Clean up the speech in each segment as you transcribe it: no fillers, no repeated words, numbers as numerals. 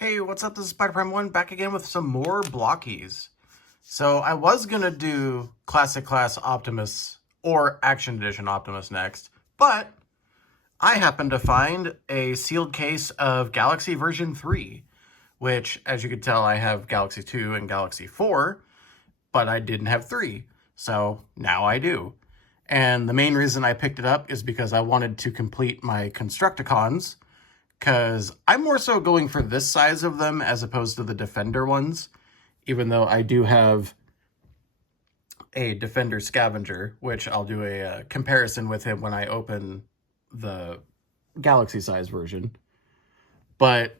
Hey, what's up? This is Spider Prime 1 back again with some more Blokees. So I was going to do Classic Class Optimus or Action Edition Optimus next, but I happened to find a sealed case of Galaxy version 3, which, as you can tell, I have Galaxy 2 and Galaxy 4, but I didn't have 3, so now I do. And the main reason I picked it up is because I wanted to complete my Constructicons, because I'm more so going for this size of them as opposed to the Defender ones, even though I do have a Defender Scavenger, which I'll do a comparison with him when I open the Galaxy size version. But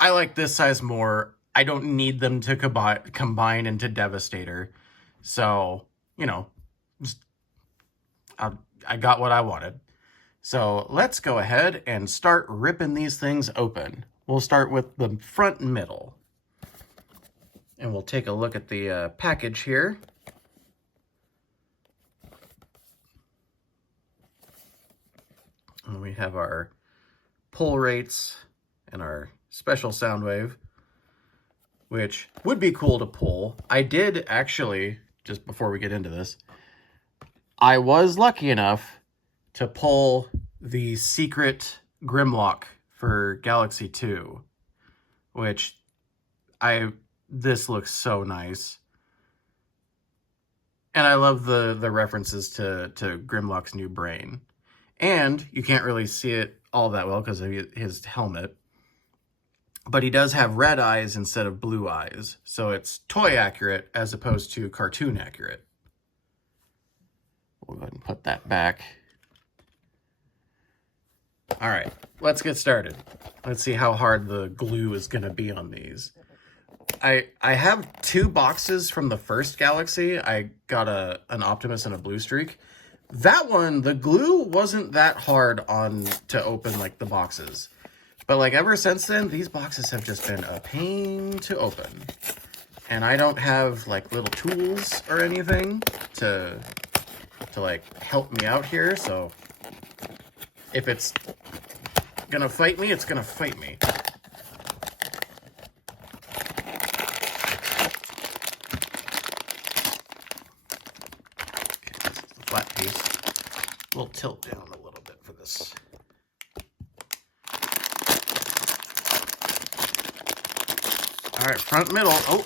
I like this size more. I don't need them to combine into Devastator. So, you know, I got what I wanted. So let's go ahead and start ripping these things open. We'll start with the front and middle. And we'll take a look at the package here. And we have our pull rates and our special sound wave, which would be cool to pull. I did actually, just before we get into this, I was lucky enough to pull the secret Grimlock for Galaxy 2, which this looks so nice. And I love the references to Grimlock's new brain. And you can't really see it all that well because of his helmet. But he does have red eyes instead of blue eyes. So it's toy accurate as opposed to cartoon accurate. We'll go ahead and put that back. All right, let's get started. Let's see how hard the glue is going to be on these. I have 2 boxes from the first Galaxy. I got an Optimus and a Blue Streak. That one, the glue wasn't that hard to open like the boxes. But like ever since then, these boxes have just been a pain to open. And I don't have like little tools or anything to like help me out here, so if it's gonna fight me, it's gonna fight me. Okay, this is the flat piece. We'll tilt down a little bit for this. All right, front, middle. Oh,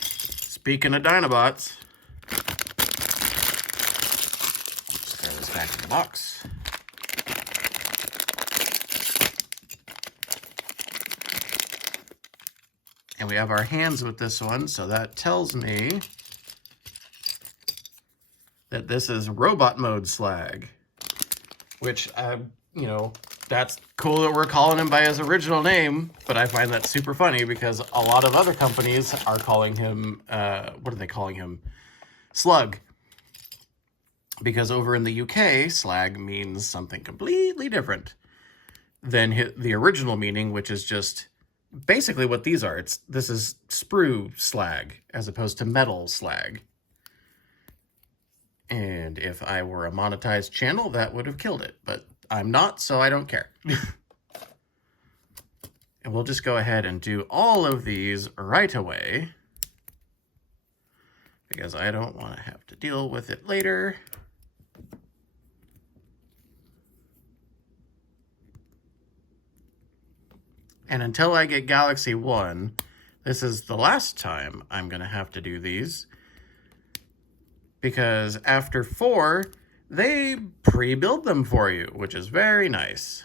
speaking of Dinobots, throw this back in the box. And we have our hands with this one, so that tells me that this is Robot Mode Slag, which, you know, that's cool that we're calling him by his original name, but I find that super funny because a lot of other companies are calling him, what are they calling him? Slug. Because over in the UK, slag means something completely different than the original meaning, which is just basically what these are. This is sprue slag as opposed to metal slag. And if I were a monetized channel, that would have killed it. But I'm not, so I don't care. And we'll just go ahead and do all of these right away, because I don't want to have to deal with it later. And until I get Galaxy 1, this is the last time I'm going to have to do these. Because after 4, they pre-build them for you, which is very nice.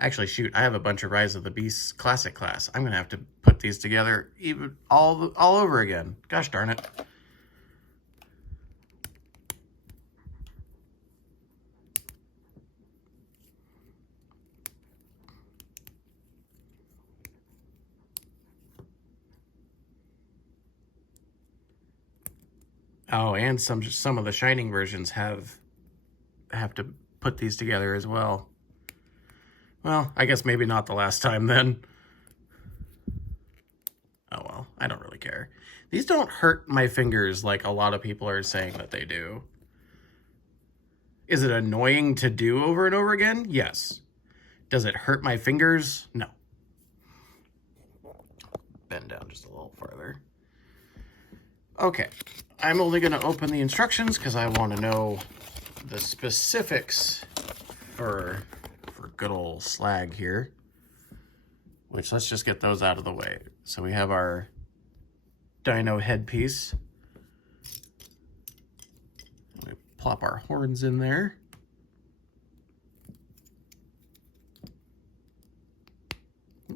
Actually, shoot, I have a bunch of Rise of the Beasts Classic Class. I'm going to have to put these together even all over again. Gosh darn it. Oh, and some of the Shining versions have to put these together as well. Well, I guess maybe not the last time then. Oh well, I don't really care. These don't hurt my fingers like a lot of people are saying that they do. Is it annoying to do over and over again? Yes. Does it hurt my fingers? No. Bend down just a little farther. Okay, I'm only going to open the instructions because I want to know the specifics for good old slag here. Which, let's just get those out of the way. So we have our dino headpiece. We plop our horns in there.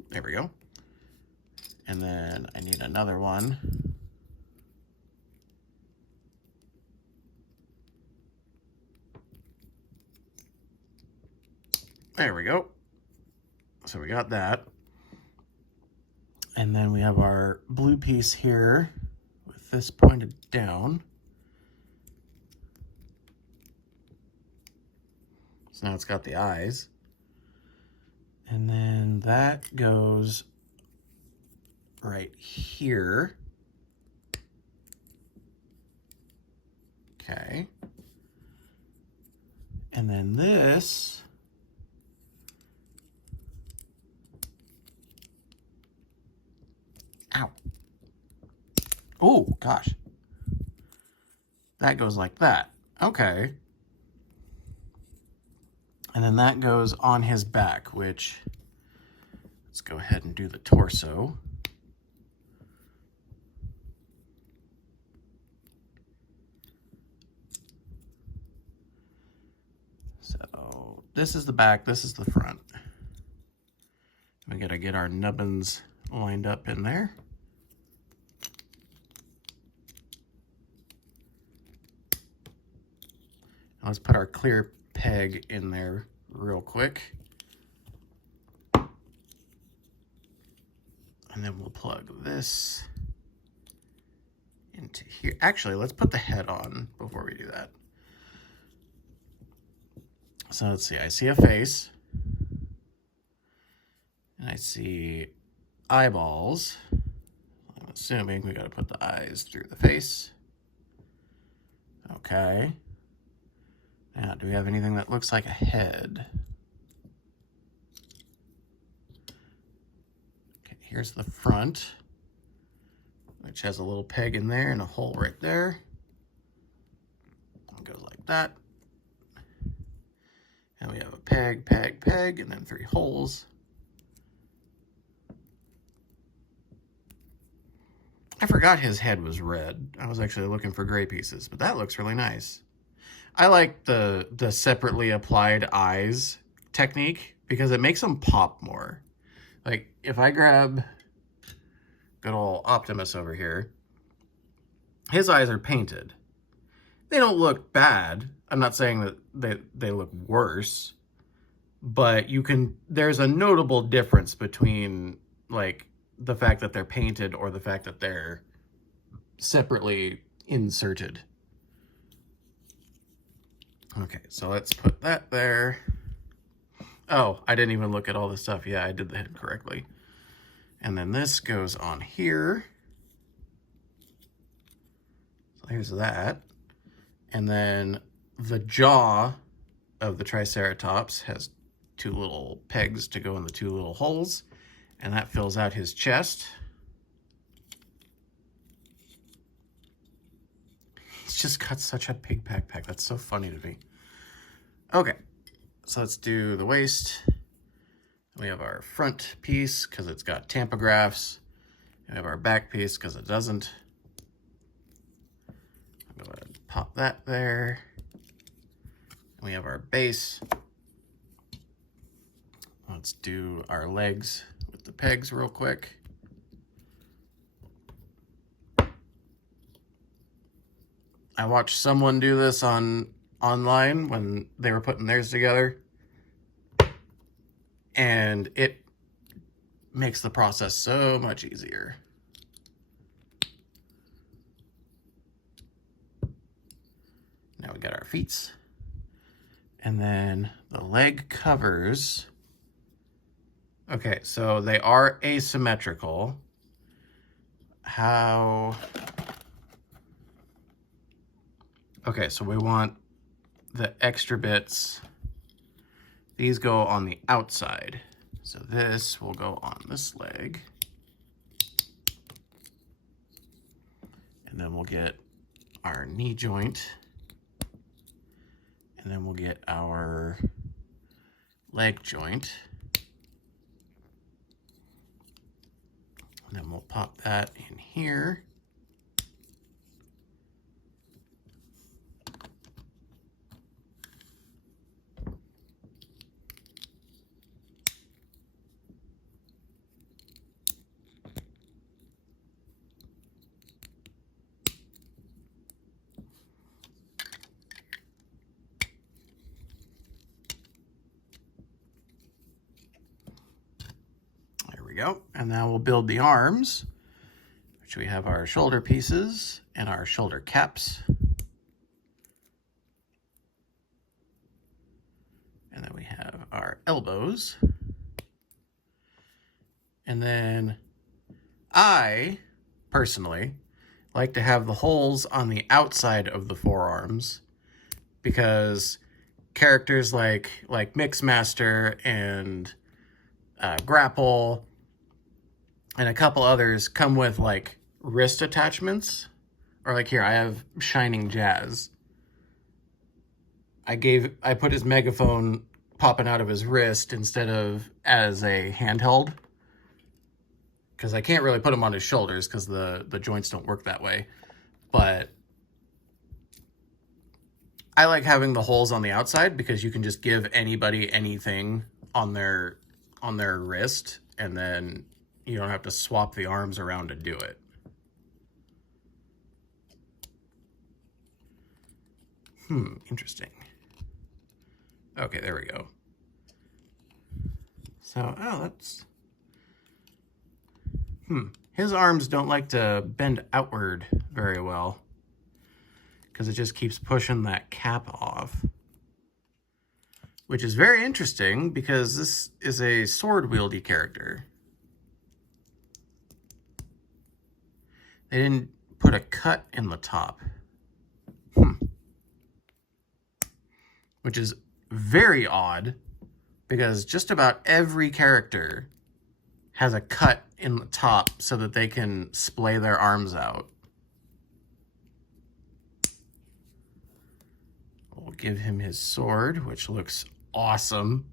There we go. And then I need another one. There we go. So we got that. And then we have our blue piece here with this pointed down. So now it's got the eyes. And then that goes right here. Okay. And then this ow. Oh, gosh. That goes like that. Okay. And then that goes on his back, which, let's go ahead and do the torso. So this is the back, this is the front. We gotta get our nubbins lined up in there. Let's put our clear peg in there real quick. And then we'll plug this into here. Actually, let's put the head on before we do that. So let's see, I see a face. And I see eyeballs. I'm assuming we gotta put the eyes through the face. Okay. Now, do we have anything that looks like a head? Okay, here's the front, which has a little peg in there and a hole right there. It goes like that. And we have a peg, peg, peg, and then 3 holes. I forgot his head was red. I was actually looking for gray pieces, but that looks really nice. I like the separately applied eyes technique because it makes them pop more. Like, if I grab good old Optimus over here, his eyes are painted. They don't look bad. I'm not saying that they look worse, but there's a notable difference between, like, the fact that they're painted or the fact that they're separately inserted. Okay, so let's put that there. Oh, I didn't even look at all this stuff. Yeah, I did the head correctly. And then this goes on here. So here's that. And then the jaw of the Triceratops has 2 little pegs to go in the 2 little holes. And that fills out his chest. He's just got such a big backpack. That's so funny to me. Okay, so let's do the waist. We have our front piece because it's got tampagraphs. We have our back piece because it doesn't. I'll go ahead and pop that there. We have our base. Let's do our legs with the pegs real quick. I watched someone do this online when they were putting theirs together, and it makes the process so much easier. Now we got our feet, and then the leg covers. Okay, so they are asymmetrical. How? Okay, so we want the extra bits, these go on the outside. So this will go on this leg. And then we'll get our knee joint. And then we'll get our leg joint. And then we'll pop that in here. Go. And now we'll build the arms, which we have our shoulder pieces and our shoulder caps. And then we have our elbows. And then I, personally, like to have the holes on the outside of the forearms because characters like Mixmaster and Grapple and a couple others come with like wrist attachments, or like here I have Shining Jazz. I put his megaphone popping out of his wrist instead of as a handheld, because I can't really put him on his shoulders because the joints don't work that way. But I like having the holes on the outside because you can just give anybody anything on their wrist, and then you don't have to swap the arms around to do it. Interesting. Okay, there we go. So, that's... His arms don't like to bend outward very well because it just keeps pushing that cap off. Which is very interesting because this is a sword-wieldy character. They didn't put a cut in the top. Which is very odd because just about every character has a cut in the top so that they can splay their arms out. We'll give him his sword, which looks awesome.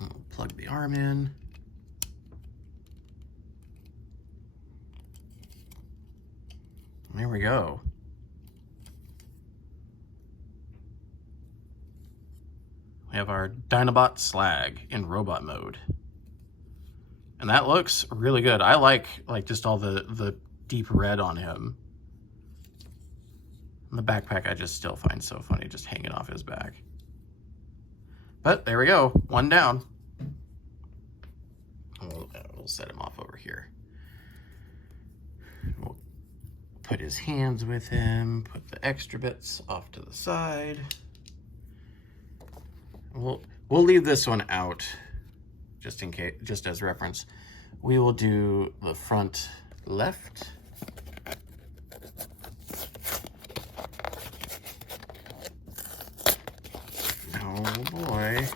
We'll plug the arm in. There we go. We have our Dinobot Slag in robot mode. And that looks really good. I like just all the deep red on him. And the backpack I just still find so funny, just hanging off his back. But there we go, one down. We'll set him off over here. We'll put his hands with him, put the extra bits off to the side. We'll leave this one out just in case, just as reference. We will do the front left. Oh boy.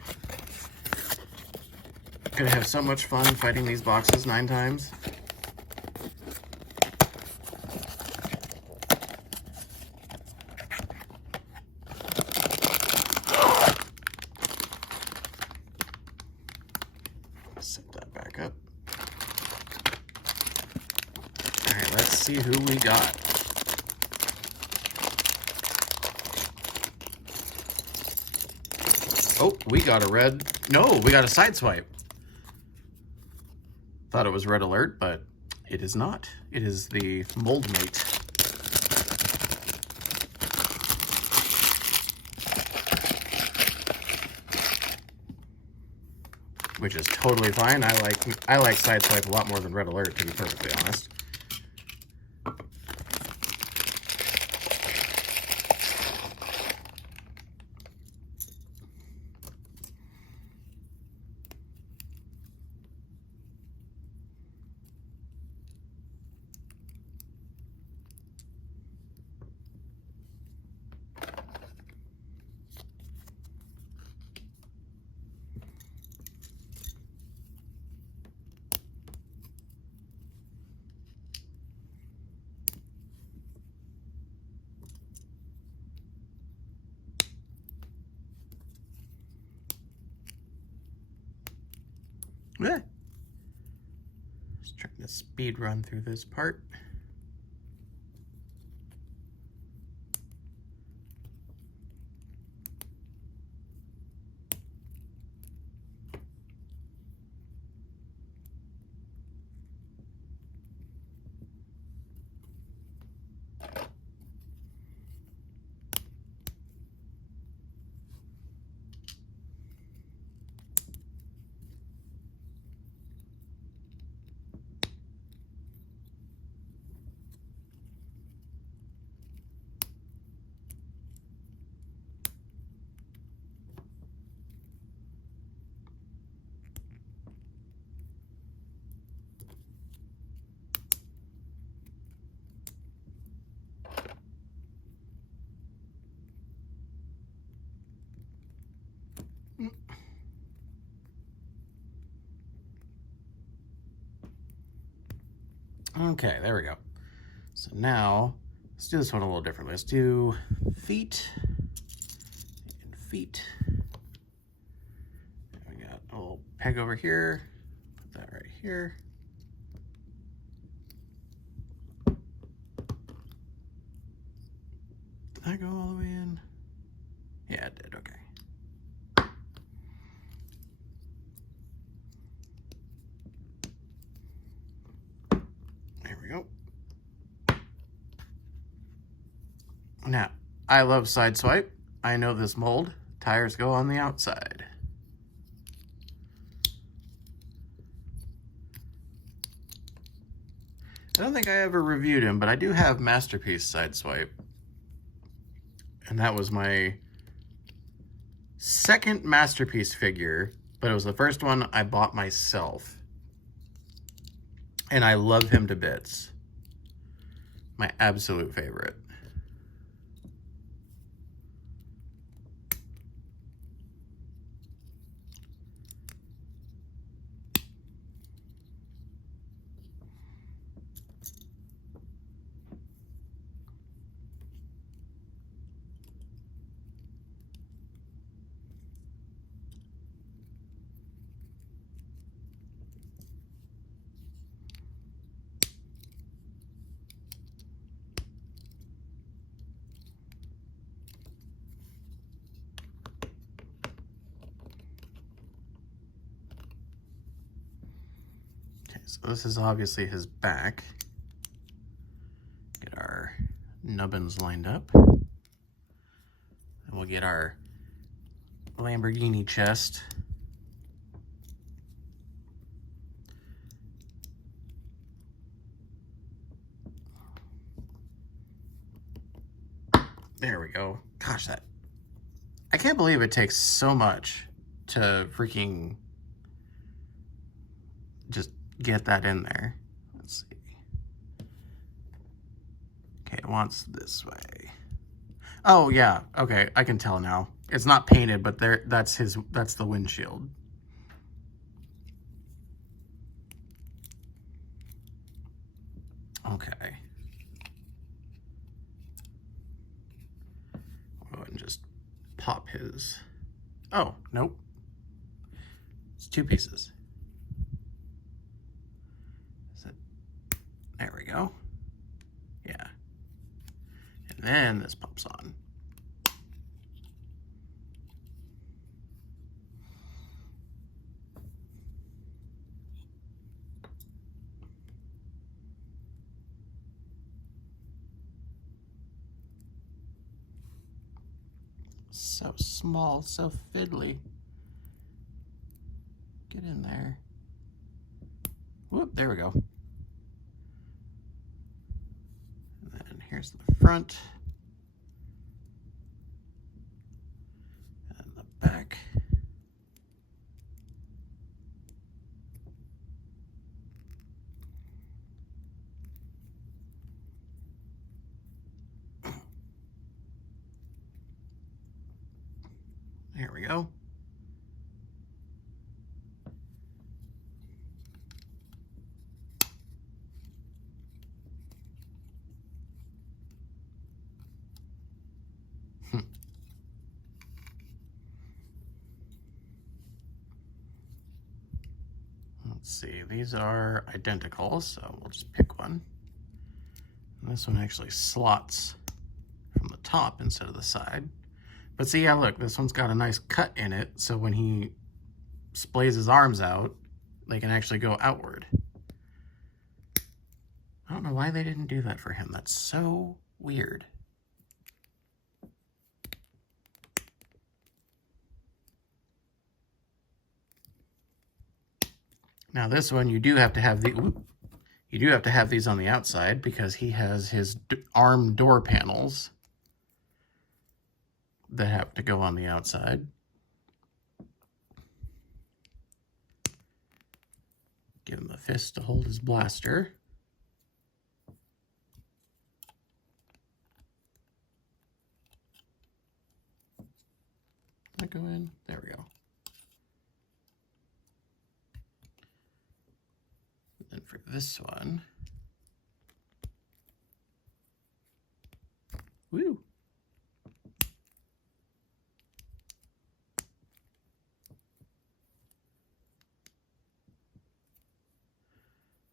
Gonna have so much fun fighting these boxes 9 times. Set that back up. All right, let's see who we got. Oh, we got a red. No, we got a sideswipe. Thought it was red alert, but it is not. It is the mold mate. Which is totally fine. I like sideswipe a lot more than red alert, to be perfectly honest. Let's try to speed run through this part. Okay, there we go. So now, let's do this one a little differently. Let's do feet and feet. And we got a little peg over here. Put that right here. Did I go all the way in? Yeah, it did, okay. There we go. Now, I love side swipe. I know this mold. Tires go on the outside. I don't think I ever reviewed him, but I do have Masterpiece side swipe. And that was my second Masterpiece figure, but it was the first one I bought myself. And I love him to bits. My absolute favorite. So this is obviously his back. Get our nubbins lined up. And we'll get our Lamborghini chest. There we go. Gosh, I can't believe it takes so much to freaking just get that in there. Let's see. Okay, it wants this way. Oh yeah, okay, I can tell now. It's not painted, but that's the windshield. Okay. Go ahead and just pop his. Oh, nope. It's two pieces. There we go. Yeah. And then this pops on. So small, so fiddly. Get in there. Whoop, there we go. And then here's the front. And the back. There we go. let's see, these are identical, so we'll just pick one. And this one actually slots from the top instead of the side. But see, yeah, look, this one's got a nice cut in it, so when he splays his arms out, they can actually go outward. I don't know why they didn't do that for him. That's so weird. Now this one, you do have to have these on the outside because he has his arm door panels that have to go on the outside. Give him a fist to hold his blaster. Can I go in? There we go. And for this one, woo!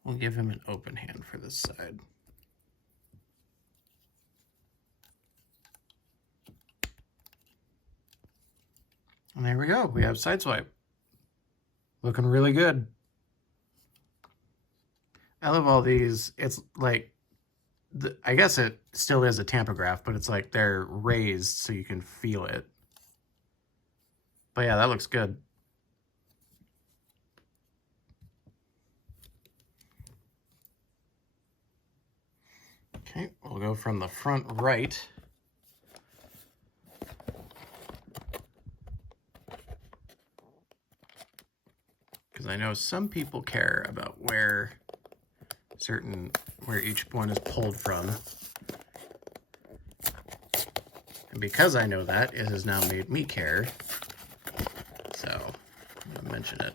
We'll give him an open hand for this side. And there we go. We have Sideswipe. Looking really good. I love all these. It's like, I guess it still is a tampograph, but it's like they're raised so you can feel it. But yeah, that looks good. Okay, we'll go from the front right. Because I know some people care about where each one is pulled from. And because I know that, it has now made me care. So, I'm going to mention it.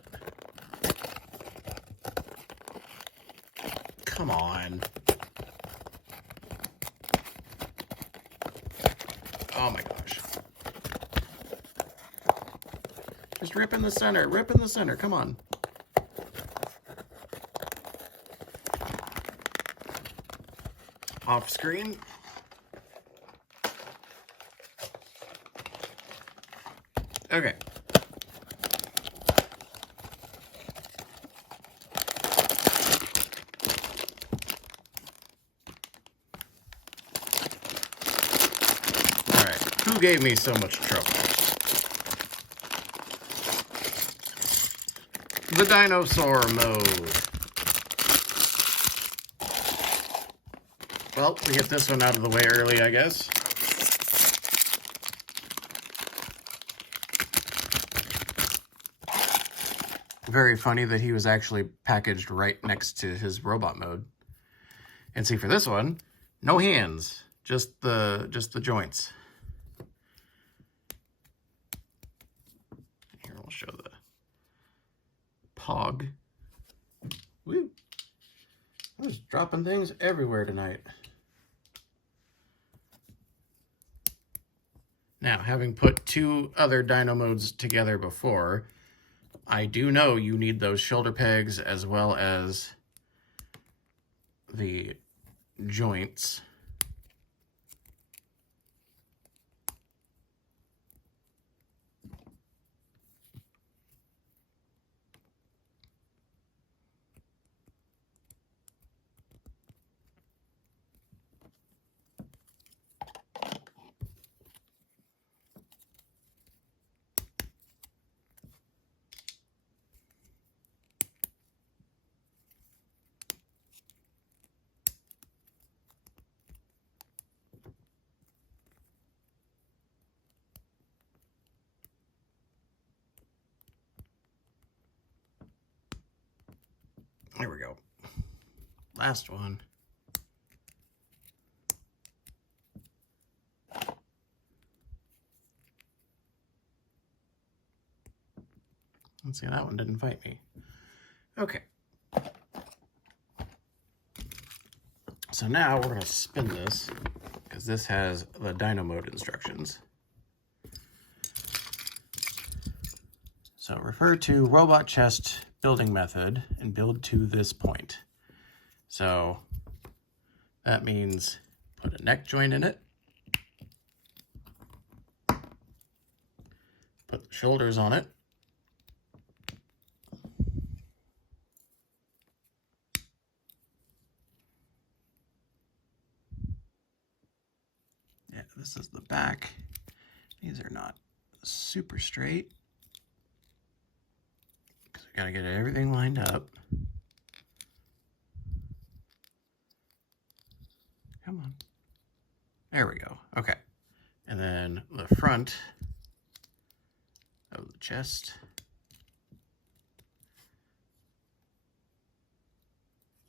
Come on. Oh my gosh. Just rip in the center, rip in the center, come on. Off screen. Okay. All right, who gave me so much trouble? The dinosaur mode. Well, we get this one out of the way early, I guess. Very funny that he was actually packaged right next to his robot mode. And see, for this one, no hands, just the joints. Here, we'll show the Pog. Woo! I'm just dropping things everywhere tonight. Now, having put two other dyno modes together before, I do know you need those shoulder pegs as well as the joints. There we go. Last one. Let's see, that one didn't fight me. Okay. So now we're going to spin this, because this has the dyno mode instructions. So refer to robot chest building method and build to this point. So that means put a neck joint in it, put the shoulders on it, yeah, this is the back. These are not super straight because we gotta get everything lined up. Come on. There we go. Okay. And then the front of the chest.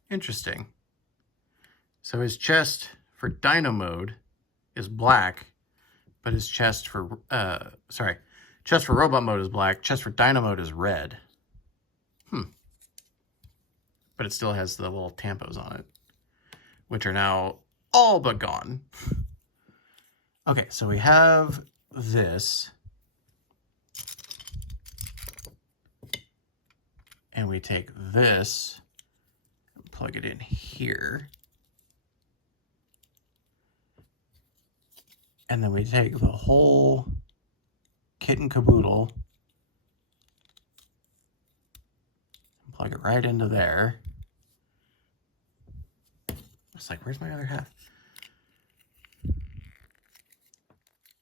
Interesting. So his chest for Dino mode is black, but his chest for, chest for robot mode is black, chest for Dino mode is red. But it still has the little tampos on it, which are now all but gone. Okay, so we have this. And we take this and plug it in here. And then we take the whole kit and caboodle and plug it right into there. It's like, where's my other half?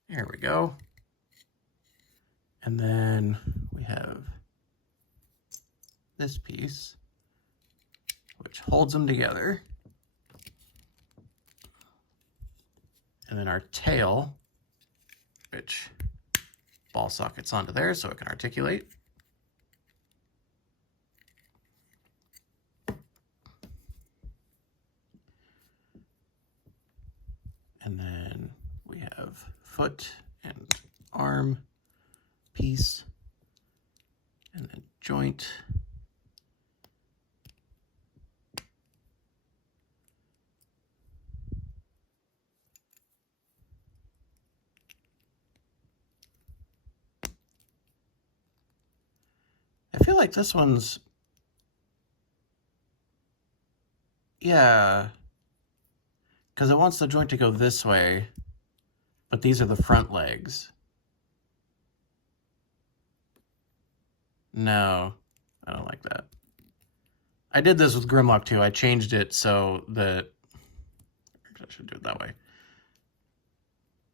There we go. And then we have this piece, which holds them together. And then our tail, which ball sockets onto there so it can articulate. And then we have foot and arm piece, and then joint. I feel like this one's, yeah, because it wants the joint to go this way, but these are the front legs. No, I don't like that. I did this with Grimlock too. I changed it so that, I should do it that way.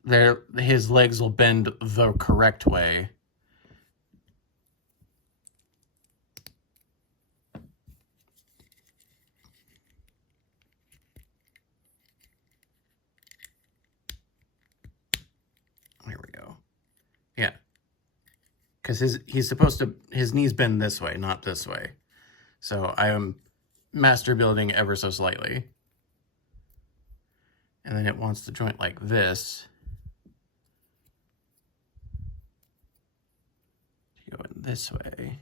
There, his legs will bend the correct way. There we go. Yeah. Because he's supposed to, his knees bend this way, not this way. So I am master building ever so slightly. And then it wants the joint like this to go in this way.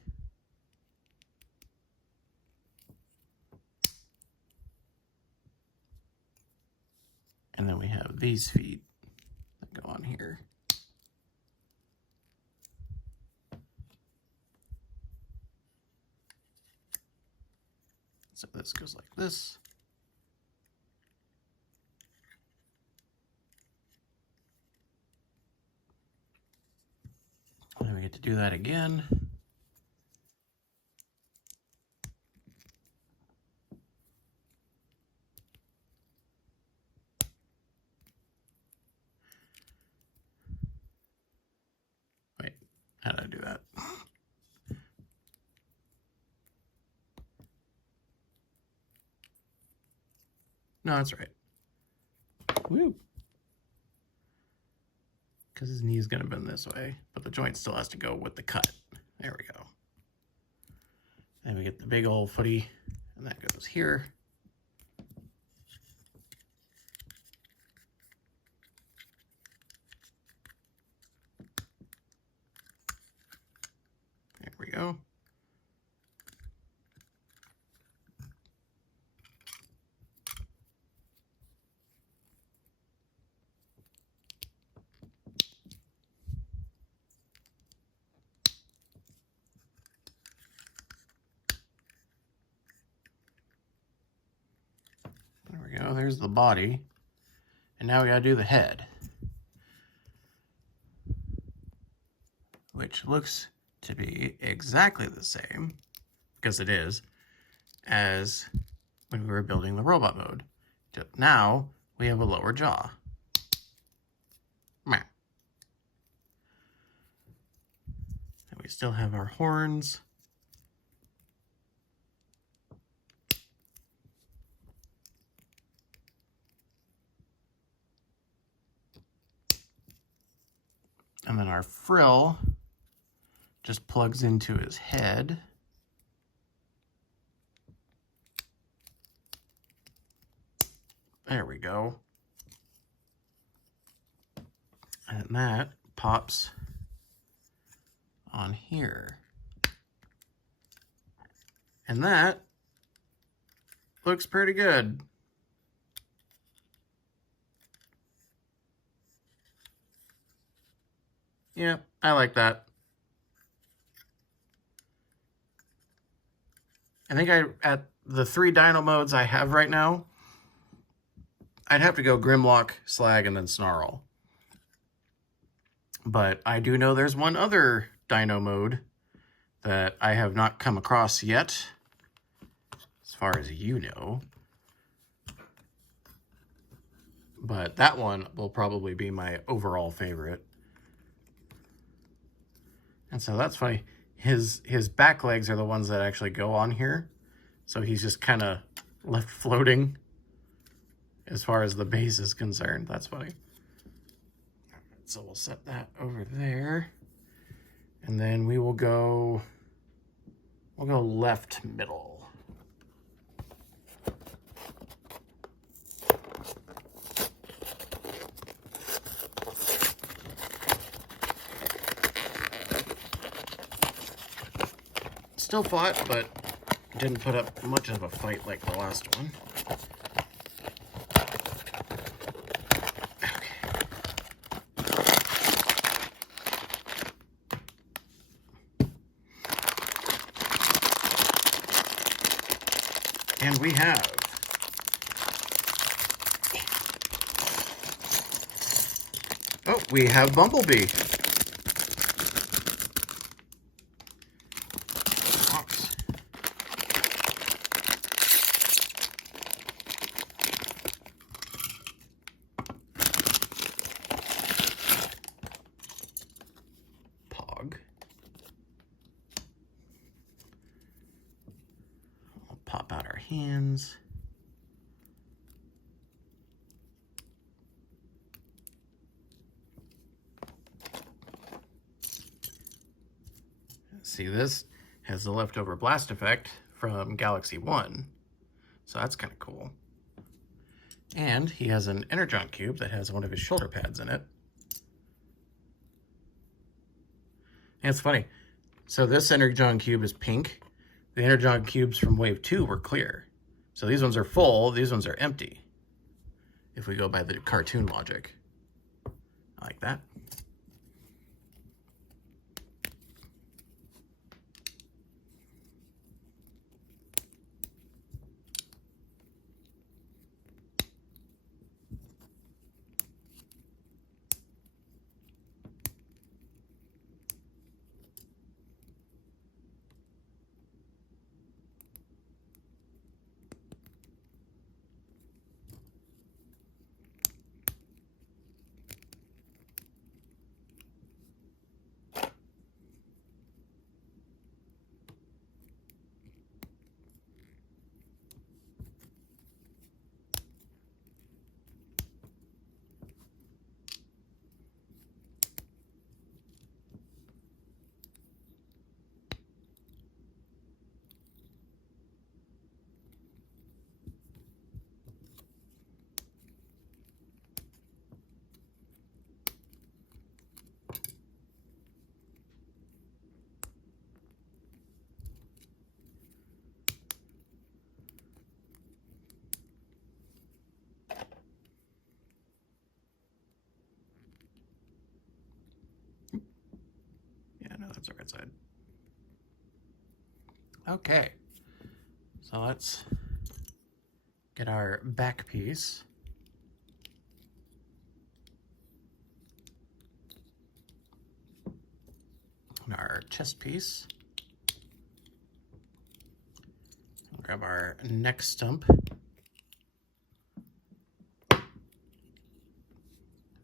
And then we have these feet that go on here. So this goes like this. And then we get to do that again. Wait, how did I do that? No, that's right. Woo. Because his knee's going to bend this way, but the joint still has to go with the cut. There we go. Then we get the big old footy, and that goes here. There we go. there's the body. And now we gotta do the head, which looks to be exactly the same, because it is, as when we were building the robot mode. Now we have a lower jaw. And we still have our horns. And then our frill just plugs into his head. There we go. And that pops on here. And that looks pretty good. Yeah, I like that. I think at the 3 dino modes I have right now, I'd have to go Grimlock, Slag, and then Snarl. But I do know there's one other dino mode that I have not come across yet, as far as you know. But that one will probably be my overall favorite. And so that's funny. His back legs are the ones that actually go on here. So he's just kind of left floating as far as the base is concerned. That's funny. So we'll set that over there. And then we will go, we'll go left middle. Still fought, but didn't put up much of a fight like the last one. And we have we have Bumblebee. Box. Pog. I'll pop out our hands. See, this has the leftover blast effect from Galaxy 1, so that's kind of cool. And he has an Energon cube that has one of his shoulder pads in it. And it's funny, so this Energon cube is pink. The Energon cubes from Wave 2 were clear. So these ones are full, these ones are empty, if we go by the cartoon logic. I like that. That's the right side. Okay, so let's Get our back piece. And our chest piece. Grab our neck stump.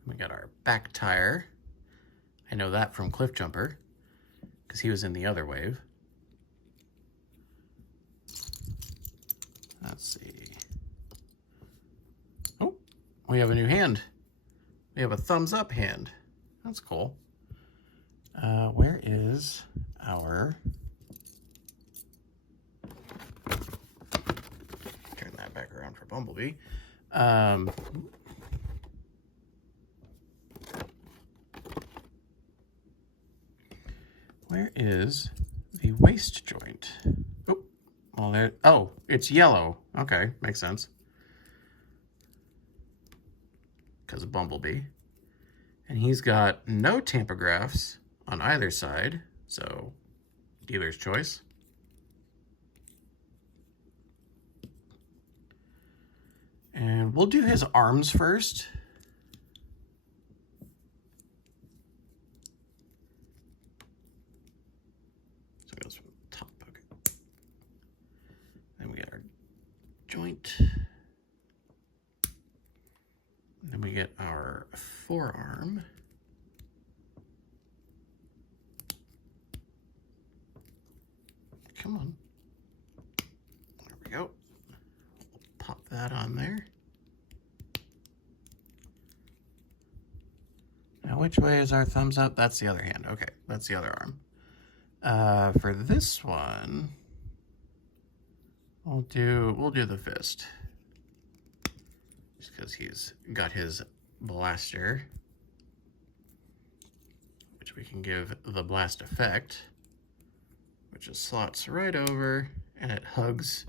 We got our back tire. I know that from Cliff Jumper, because he was in the other wave. Let's see. Oh, we have a new hand. We have a thumbs up hand. That's cool. Where is our... Turn that back around for Bumblebee. Where is the waist joint? Oh, well there. Oh, it's yellow. Okay, makes sense. Because of Bumblebee. And he's got no tampografts on either side, so dealer's choice. And we'll do his arms first. So it goes from the top, okay. Then we get our joint. Then we get our forearm. Come on. There we go. Pop that on there. Now, which way is our thumbs up? That's the other hand. Okay, that's the other arm. For this one, we'll do the fist. Just because he's got his blaster, which we can give the blast effect, which just slots right over, and it hugs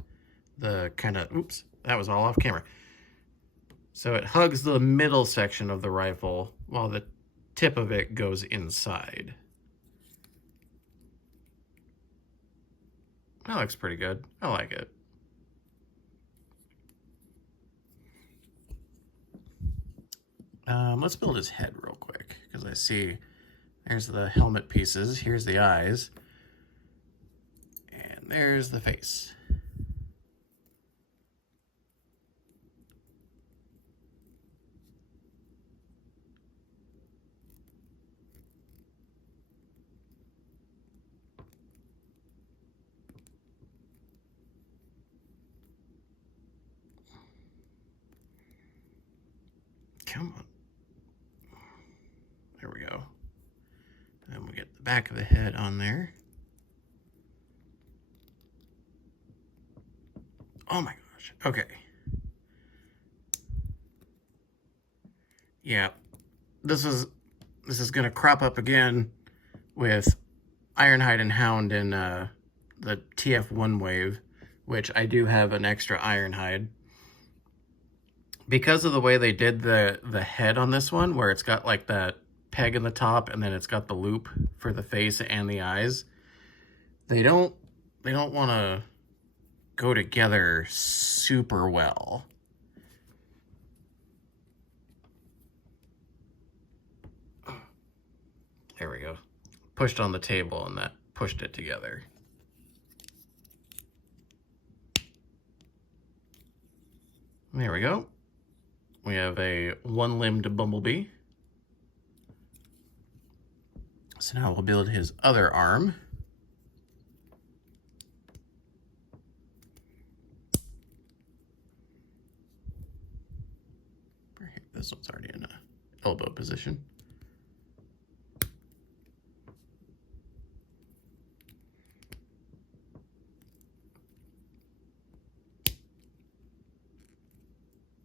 the kind of, oops, that was all off camera. So it hugs the middle section of the rifle while the tip of it goes inside. That looks pretty good. I like it. Let's build his head real quick, because I see there's the helmet pieces, here's the eyes, and there's the face. Come on. There we go. And then we get the back of the head on there. Oh my gosh. Okay. Yeah. This is gonna crop up again with Ironhide and Hound in the TF1 wave, which I do have an extra Ironhide. Because of the way they did the head on this one, where it's got like that peg in the top and then it's got the loop for the face and the eyes, they don't want to go together super well. There we go. Pushed on the table and that pushed it together. There we go. We have a one-limbed Bumblebee. So now we'll build his other arm. This one's already in an elbow position.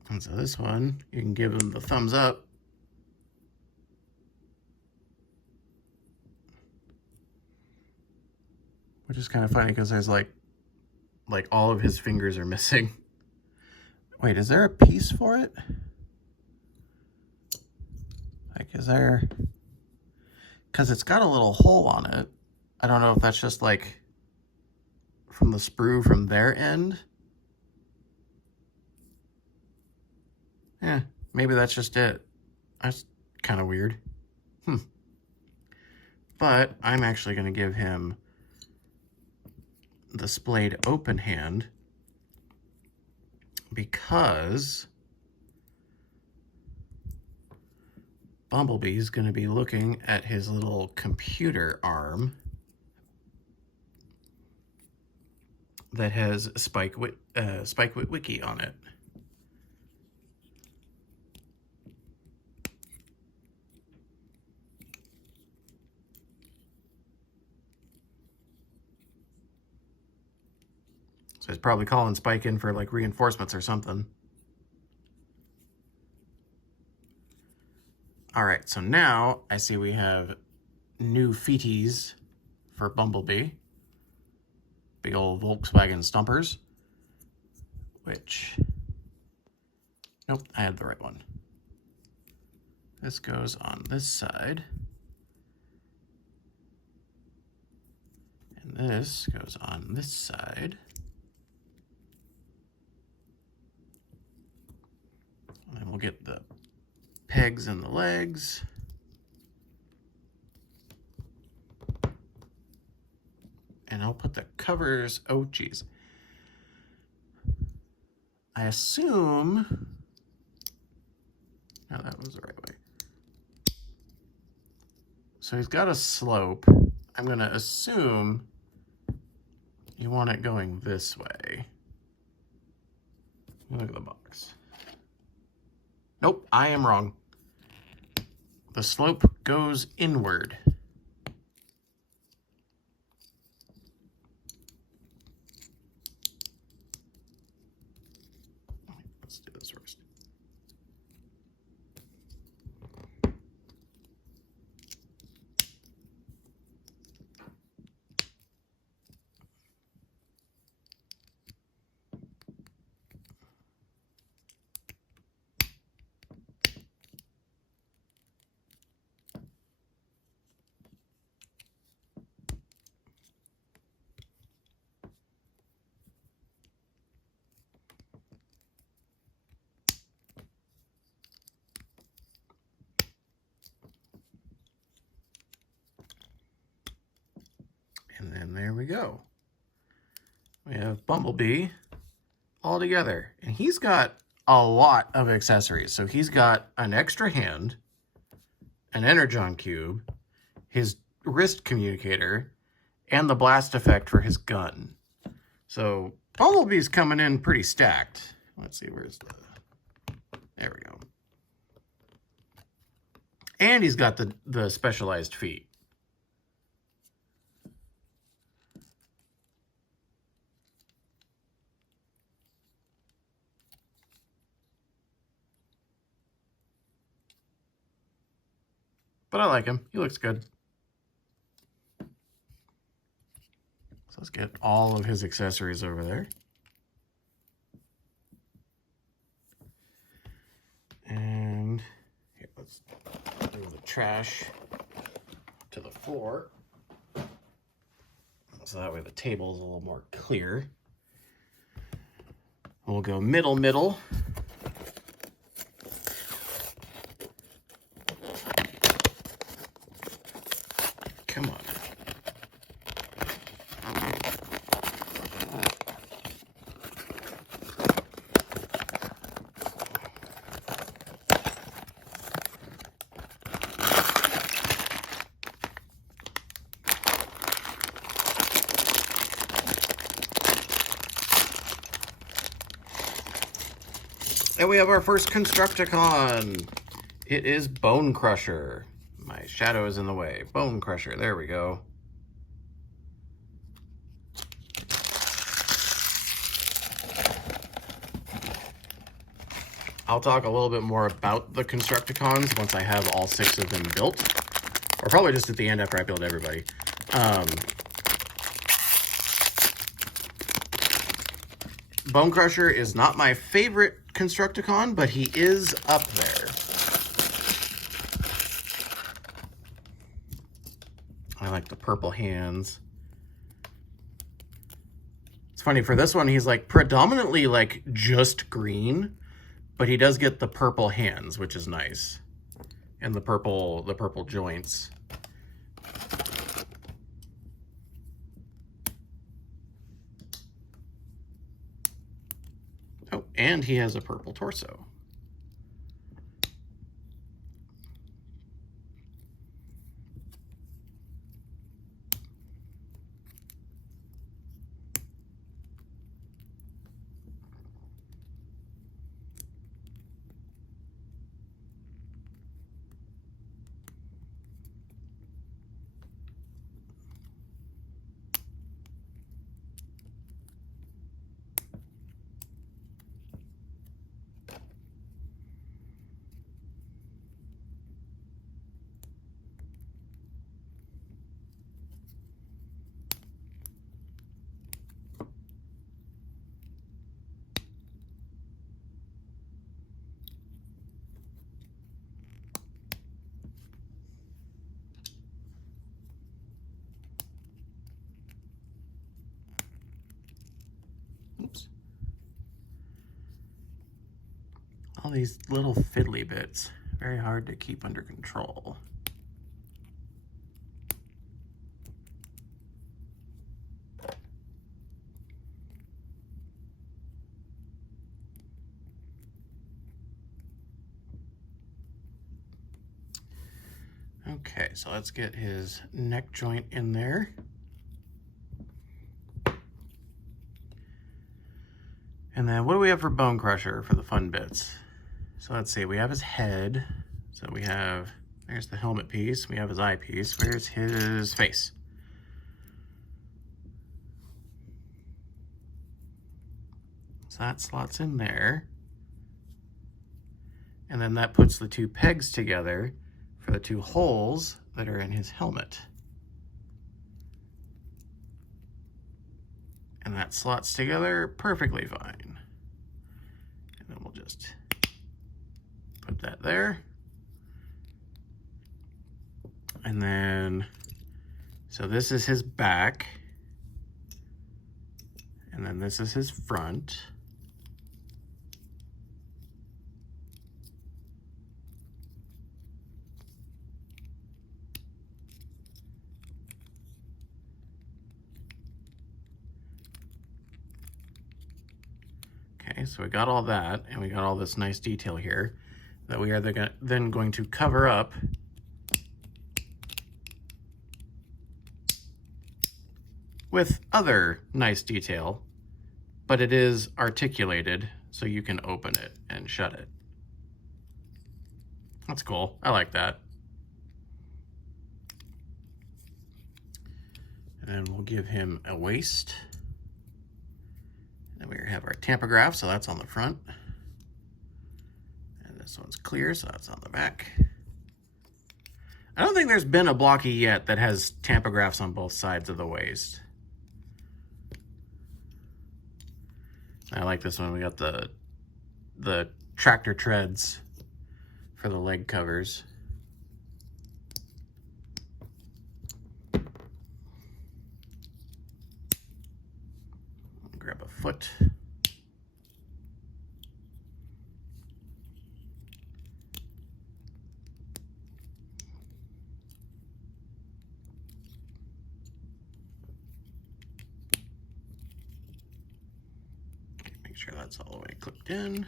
And so this one, you can give him the thumbs up. Which is kind of funny because there's like all of his fingers are missing. Wait, is there a piece for it? Like, is there... Because it's got a little hole on it. I don't know if that's just like from the sprue from their end. Maybe that's just it. That's kind of weird. But I'm actually going to give him the splayed open hand because Bumblebee is going to be looking at his little computer arm that has SpikeWit Wiki on it. So he's probably calling Spike in for like reinforcements or something. All right, so now I see we have new feeties for Bumblebee. Big old Volkswagen Stumpers, which, nope, I had the right one. This goes on this side. And this goes on this side. And then we'll get the pegs in the legs. And I'll put the covers, oh geez. I assume, no, that was the right way. So he's got a slope. I'm gonna assume you want it going this way. Look at the box. Nope, I am wrong. The slope goes inward. Let's do this first. And then there we go. We have Bumblebee all together. And he's got a lot of accessories. So he's got an extra hand, an Energon Cube, his wrist communicator, and the blast effect for his gun. So Bumblebee's coming in pretty stacked. Let's see, where's the... There we go. And he's got the specialized feet. But I like him. He looks good. So let's get all of his accessories over there. And here, let's move the trash to the floor. So that way the table is a little more clear. We'll go middle. Come on. And we have our first Constructicon. It is Bone Crusher. My shadow is in the way. Bone Crusher, there we go. I'll talk a little bit more about the Constructicons once I have all 6 of them built. Or probably just at the end after I build everybody. Bone Crusher is not my favorite Constructicon, but he is up there. I like the purple hands. It's funny, for this one, he's like predominantly like just green, but he does get the purple hands, which is nice, and the purple joints. Oh, and he has a purple torso. Oops. All these little fiddly bits, very hard to keep under control. Okay, so let's get his neck joint in there. And then what do we have for Bone Crusher for the fun bits? So let's see, we have his head. So we have, there's the helmet piece. We have his eye piece. Where's his face? So that slots in there. And then that puts the two pegs together for the two holes that are in his helmet. And that slots together perfectly fine. And then we'll just put that there. And then, so this is his back. And then this is his front. Okay, so we got all that, and we got all this nice detail here that we are then going to cover up with other nice detail, but it is articulated so you can open it and shut it. That's cool. I like that. And we'll give him a waist. And we have our tampograph, so that's on the front. And this one's clear, so that's on the back. I don't think there's been a Blokie yet that has tampagraphs on both sides of the waist. I like this one. We got the tractor treads for the leg covers. Grab a foot. Okay, make sure that's all the way clipped in.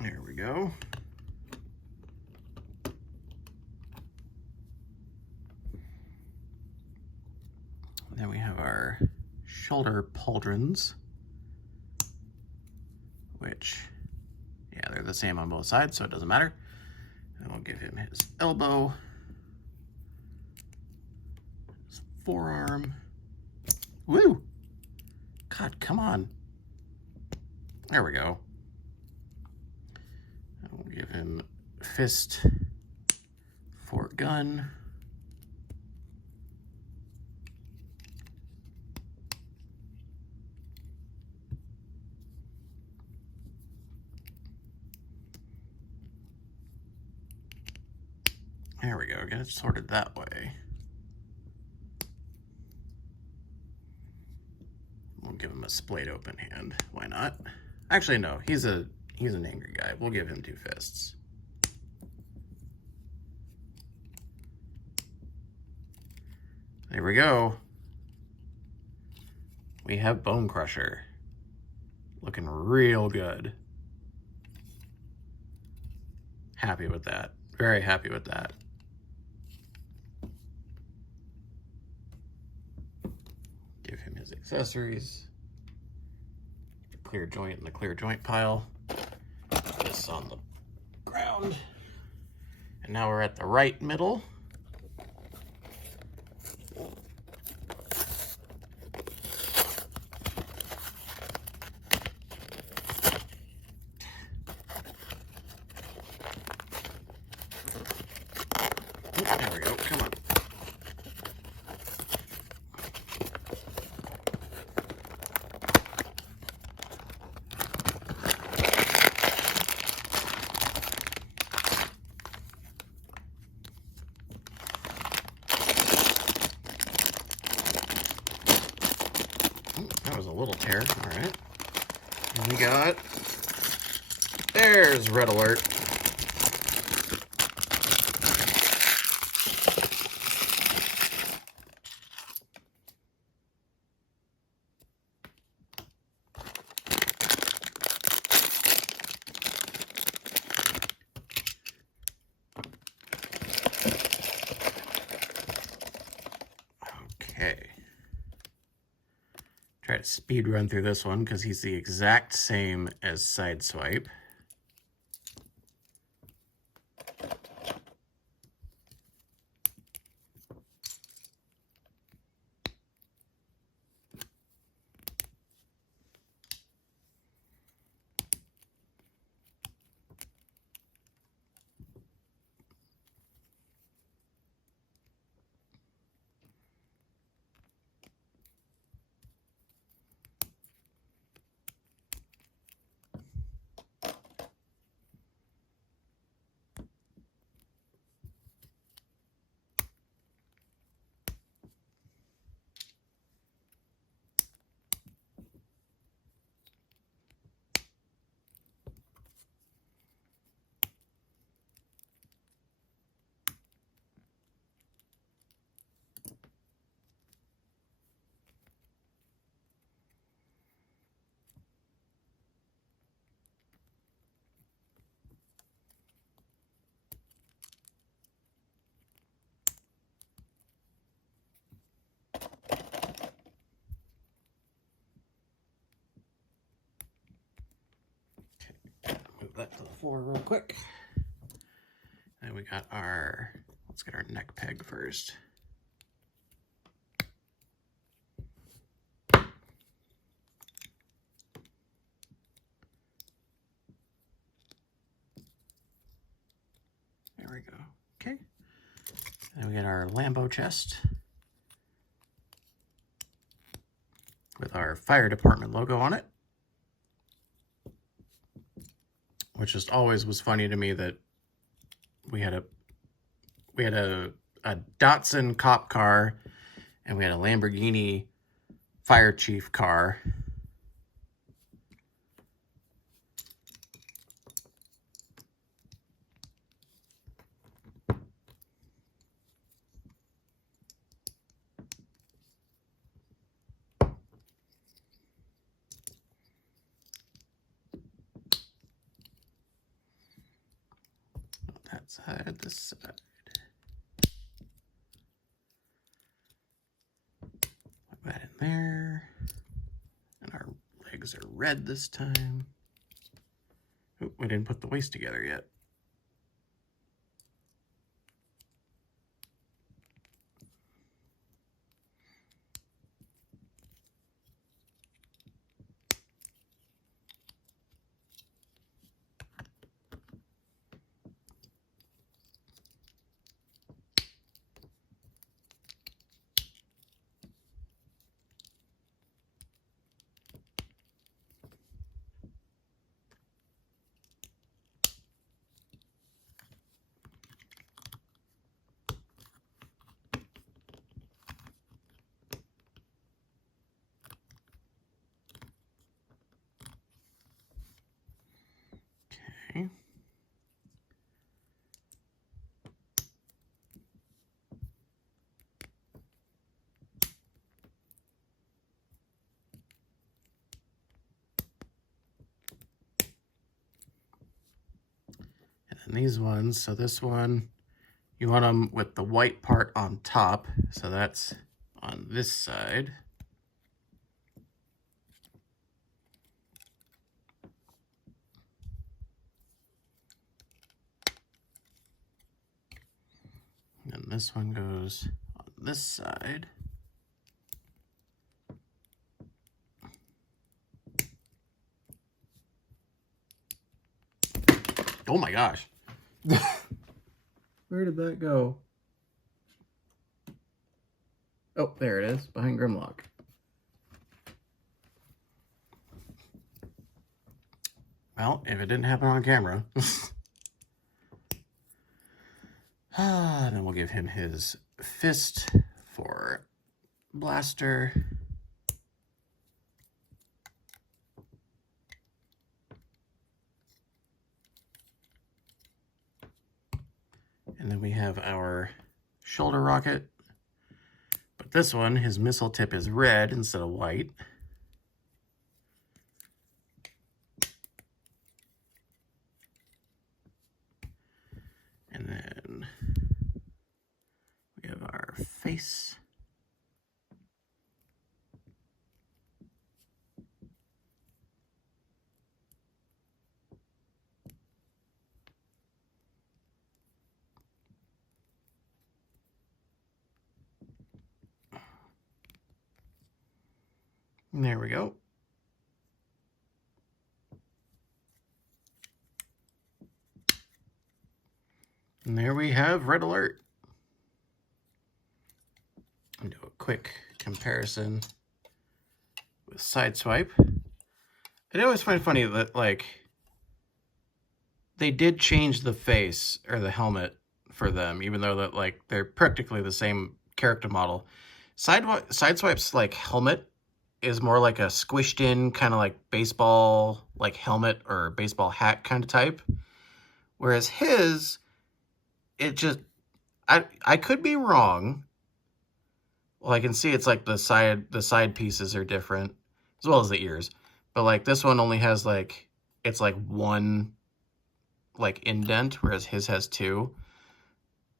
There we go. And then we have our shoulder pauldrons, which, yeah, they're the same on both sides, so it doesn't matter. And we'll give him his elbow, his forearm. Woo! God, come on. There we go. give him fist for gun. There we go, get it sorted that way. We'll give him a splayed open hand. Why not? Actually, no, he's an angry guy. We'll give him 2 fists. There we go. We have Bone Crusher. Looking real good. Happy with that. Very happy with that. Give him his accessories. Clear joint in the clear joint pile. This on the ground. And now we're at the right middle. There we go, come on. That was a little tear, all right. And we got, there's red alert. Okay. Try to speed run through this one because he's the exact same as Sideswipe. That to the floor real quick. And we got our, let's get our neck peg first. There we go. Okay. And we get our Lambo chest with our fire department logo on it. Which just always was funny to me that we had a Datsun cop car and we had a Lamborghini fire chief car. That side, this side. Put that in there. And our legs are red this time. Oh, we didn't put the waist together yet. Okay. And then these ones, so this one, you want them with the white part on top. So that's on this side. And this one goes on this side. Oh my gosh. Where did that go? Oh, there it is, behind Grimlock. Well, if it didn't happen on camera. Then we'll give him his fist for blaster. And then we have our shoulder rocket. But this one, his missile tip is red instead of white. And then we have our face. And there we go. And there we have Red Alert. I'll do a quick comparison with Sideswipe. I always find funny that, like, they did change the face or the helmet for them, even though that, like, they're practically the same character model. Sideswipe's, like, helmet is more like a squished in kind of like baseball, like helmet or baseball hat kind of type. Whereas his, it just, I could be wrong. Well, I can see it's like the side pieces are different as well as the ears. But like this one only has like, it's like one like indent, whereas his has two.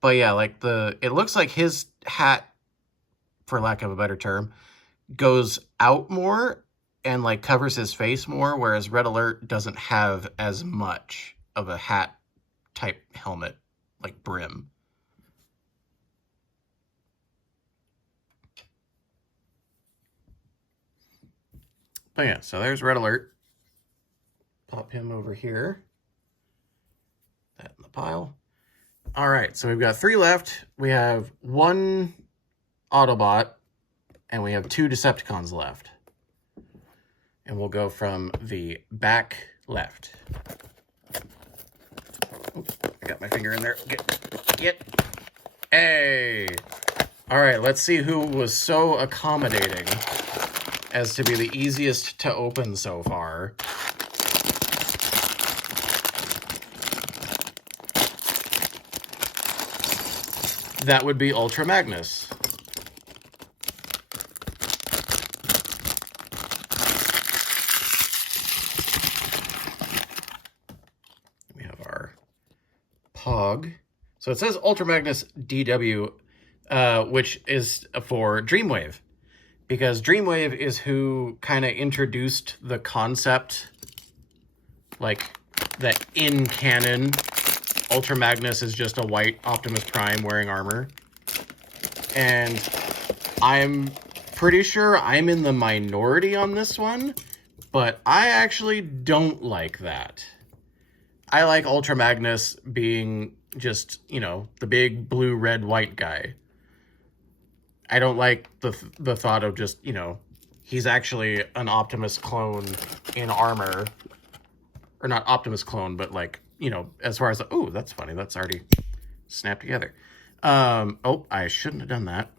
But yeah, like it looks like his hat, for lack of a better term, goes out more and like covers his face more, whereas Red Alert doesn't have as much of a hat type helmet, like brim. But yeah, so there's Red Alert. Pop him over here. That in the pile. All right, so we've got 3 left. We have 1 Autobot, and we have 2 Decepticons left. And we'll go from the back left. Oops, I got my finger in there. Get. Hey! All right, let's see who was so accommodating as to be the easiest to open so far. That would be Ultra Magnus. We have our Pog. So it says Ultra Magnus DW, which is for Dreamwave. Because Dreamwave is who kind of introduced the concept, like, that in canon, Ultra Magnus is just a white Optimus Prime wearing armor. And I'm pretty sure I'm in the minority on this one, but I actually don't like that. I like Ultra Magnus being just, you know, the big blue, red, white guy. I don't like the thought of just, you know, he's actually an Optimus clone in armor. Or not Optimus clone, but like, you know, as far as, oh, that's funny. That's already snapped together. Oh, I shouldn't have done that.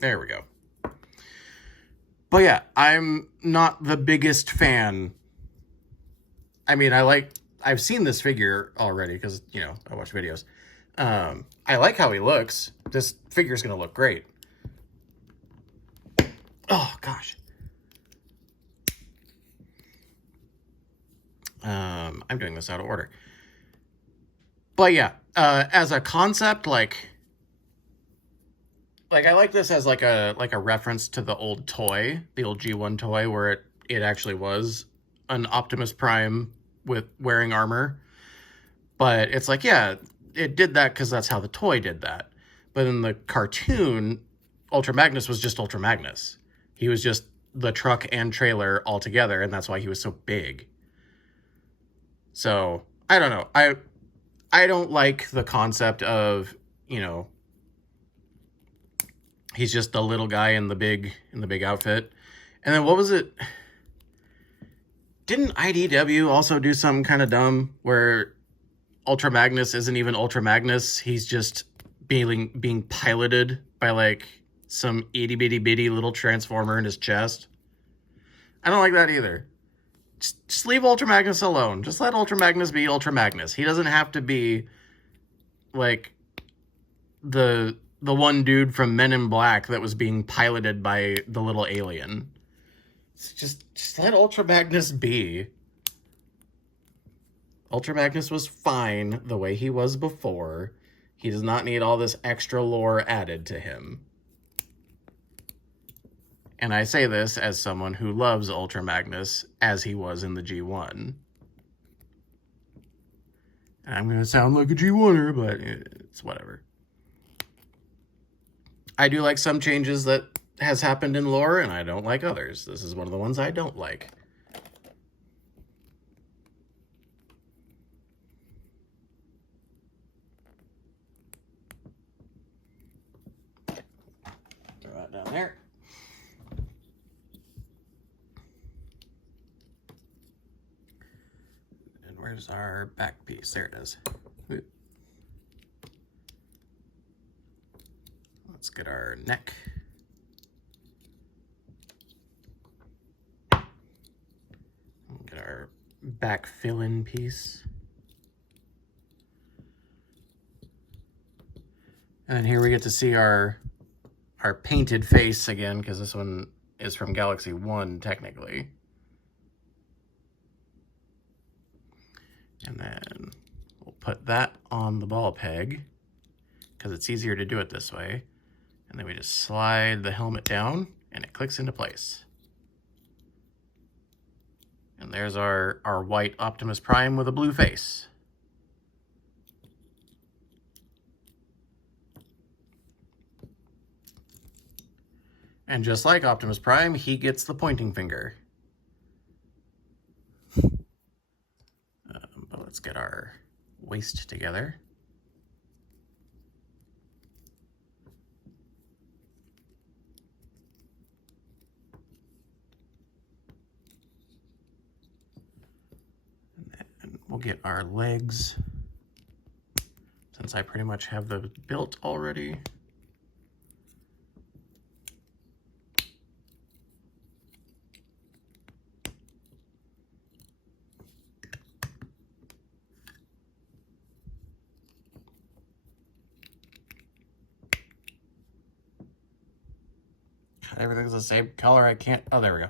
There we go. But yeah, I'm not the biggest fan. I mean, I've seen this figure already because, you know, I watch videos. I like how he looks. This figure's going to look great. Oh, gosh. I'm doing this out of order. But yeah, as a concept, like I like this as like a reference to the old toy, the old G1 toy, where it actually was an Optimus Prime with wearing armor. But it's like, yeah, it did that because that's how the toy did that. But in the cartoon, Ultra Magnus was just Ultra Magnus. He was just the truck and trailer all together, and that's why he was so big. So, I don't know. I don't like the concept of, you know, he's just the little guy in the big outfit. And then what was it? Didn't IDW also do something kind of dumb where Ultra Magnus isn't even Ultra Magnus? He's just being piloted by like some itty bitty little transformer in his chest. I don't like that either. Just leave Ultra Magnus alone. Just let Ultra Magnus be Ultra Magnus. He doesn't have to be like the one dude from Men in Black that was being piloted by the little alien. Just let Ultra Magnus be. Ultra Magnus was fine the way he was before. He does not need all this extra lore added to him. And I say this as someone who loves Ultra Magnus as he was in the G1. And I'm going to sound like a G1er, but it's whatever. I do like some changes that has happened in lore, and I don't like others. This is one of the ones I don't like. Throw that down there. And where's our back piece? There it is. Let's get our neck. Get our back fill-in piece. And then here we get to see our painted face again, because this one is from Galaxy 1, technically. And then we'll put that on the ball peg, because it's easier to do it this way. And then we just slide the helmet down, and it clicks into place. And there's our white Optimus Prime with a blue face. And just like Optimus Prime, he gets the pointing finger. But let's get our waist together. And we'll get our legs, since I pretty much have those built already. Everything's the same color. I can't. Oh, there we go.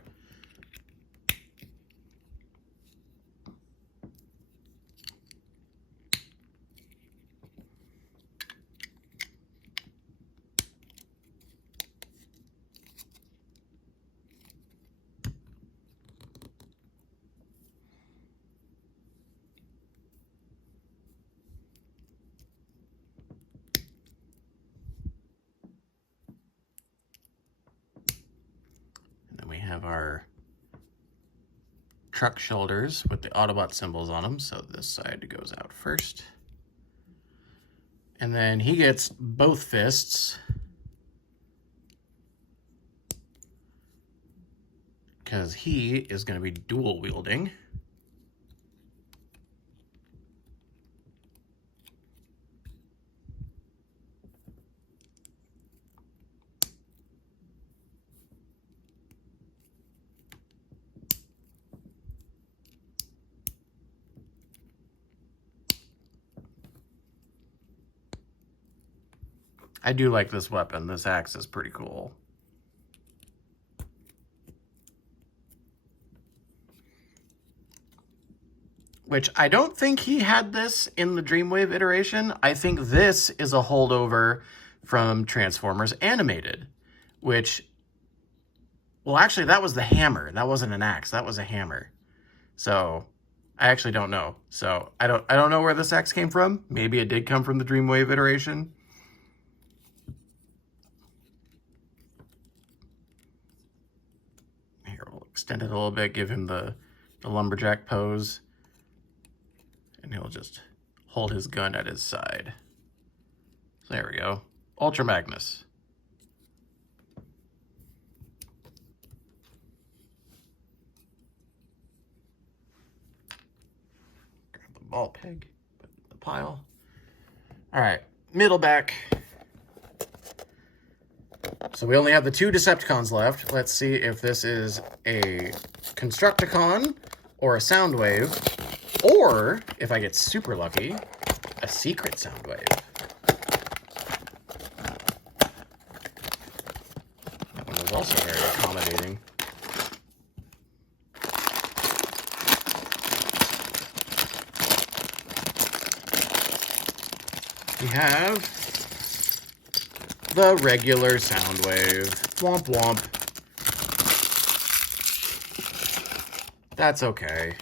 Have our truck shoulders with the Autobot symbols on them, so this side goes out first. And then he gets both fists, because he is going to be dual wielding. I do like this weapon. This axe is pretty cool. Which I don't think he had this in the Dreamwave iteration. I think this is a holdover from Transformers Animated, which, well, actually, that was the hammer. That wasn't an axe. That was a hammer. So I actually don't know. So I don't know where this axe came from. Maybe it did come from the Dreamwave iteration. Here, we'll extend it a little bit, give him the lumberjack pose. And he'll just hold his gun at his side. So there we go. Ultra Magnus. Grab the ball peg, put it in the pile. All right, middle back. So we only have the 2 Decepticons left. Let's see if this is a Constructicon or a Soundwave, or, if I get super lucky, a secret Soundwave. That one was also very accommodating. We have the regular Soundwave. Womp womp. That's okay.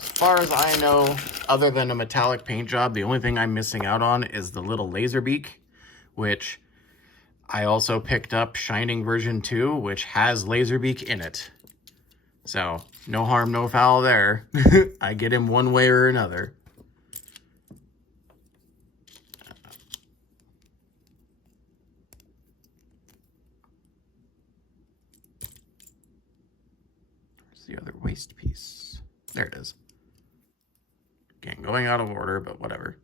As far as I know, other than a metallic paint job, the only thing I'm missing out on is the little laser beak, which I also picked up Shining version 2, which has Laserbeak in it. So, no harm, no foul there. I get him one way or another. Where's the other waist piece? There it is. Again, going out of order, but whatever.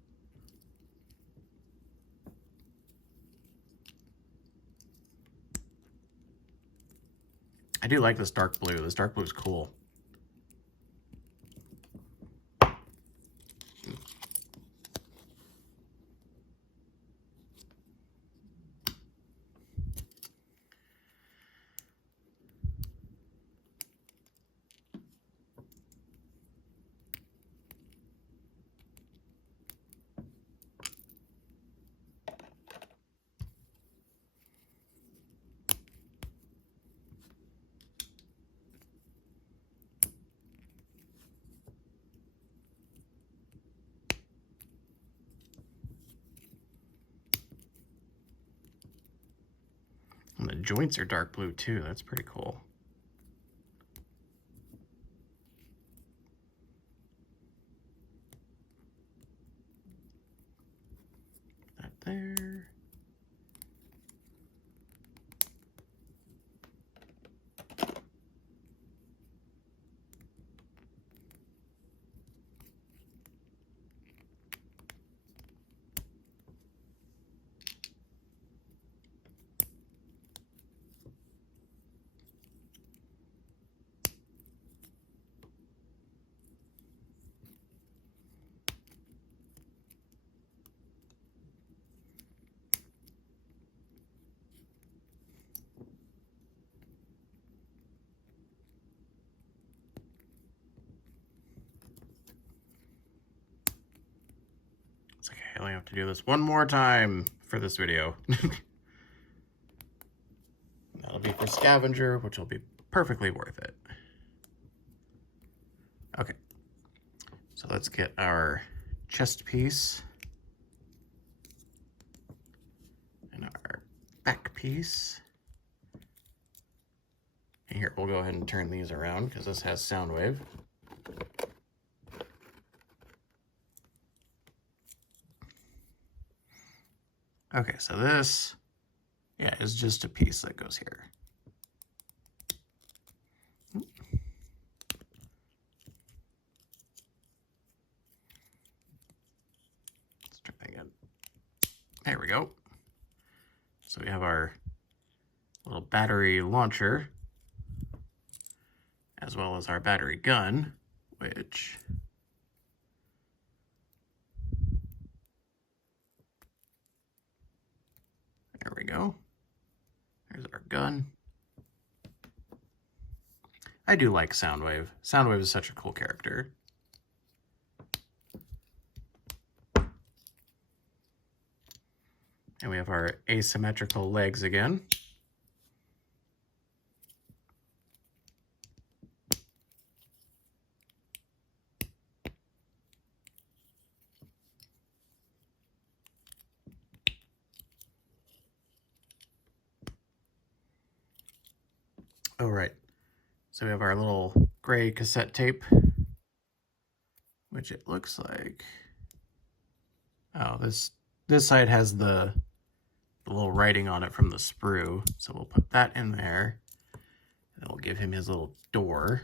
I do like this dark blue. This dark blue is cool. And the joints are dark blue too. That's pretty cool. That there. It's okay, I only have to do this one more time for this video. That'll be for Scavenger, which will be perfectly worth it. Okay, so let's get our chest piece and our back piece. And here, we'll go ahead and turn these around because this has Soundwave. Okay, so this, yeah, is just a piece that goes here. Let's try that again. There we go. So we have our little battery launcher. as well as our battery gun, which there we go. There's our gun. I do like Soundwave. Soundwave is such a cool character. And we have our asymmetrical legs again. Oh, right. So we have our little gray cassette tape, which it looks like. Oh, this side has the little writing on it from the sprue. So we'll put that in there. And we'll give him his little door.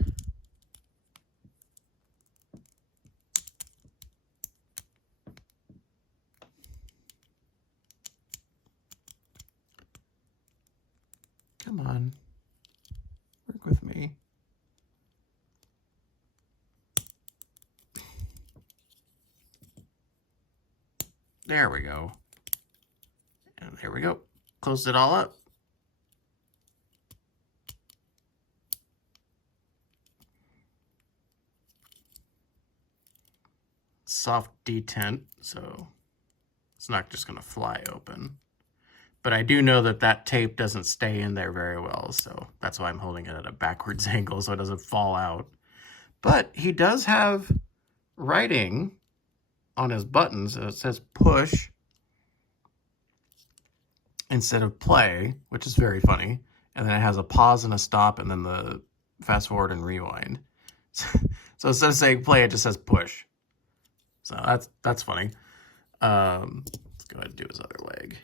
Come on. Work with me. There we go. And there we go. Closed it all up. Soft detent, so it's not just going to fly open. But I do know that that tape doesn't stay in there very well, so that's why I'm holding it at a backwards angle so it doesn't fall out. But he does have writing on his buttons. It says push instead of play, which is very funny. And then it has a pause and a stop, and then the fast forward and rewind. So instead of saying play, it just says push. So that's funny. Let's go ahead and do his other leg.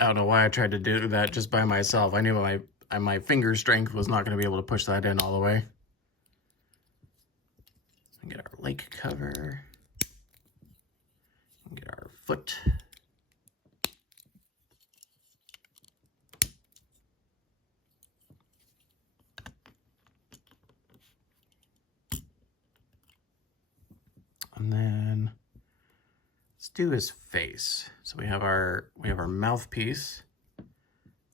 I don't know why I tried to do that just by myself. I knew my finger strength was not going to be able to push that in all the way. Get our lake cover. Get our foot. And then let's do his face. So we have our mouthpiece.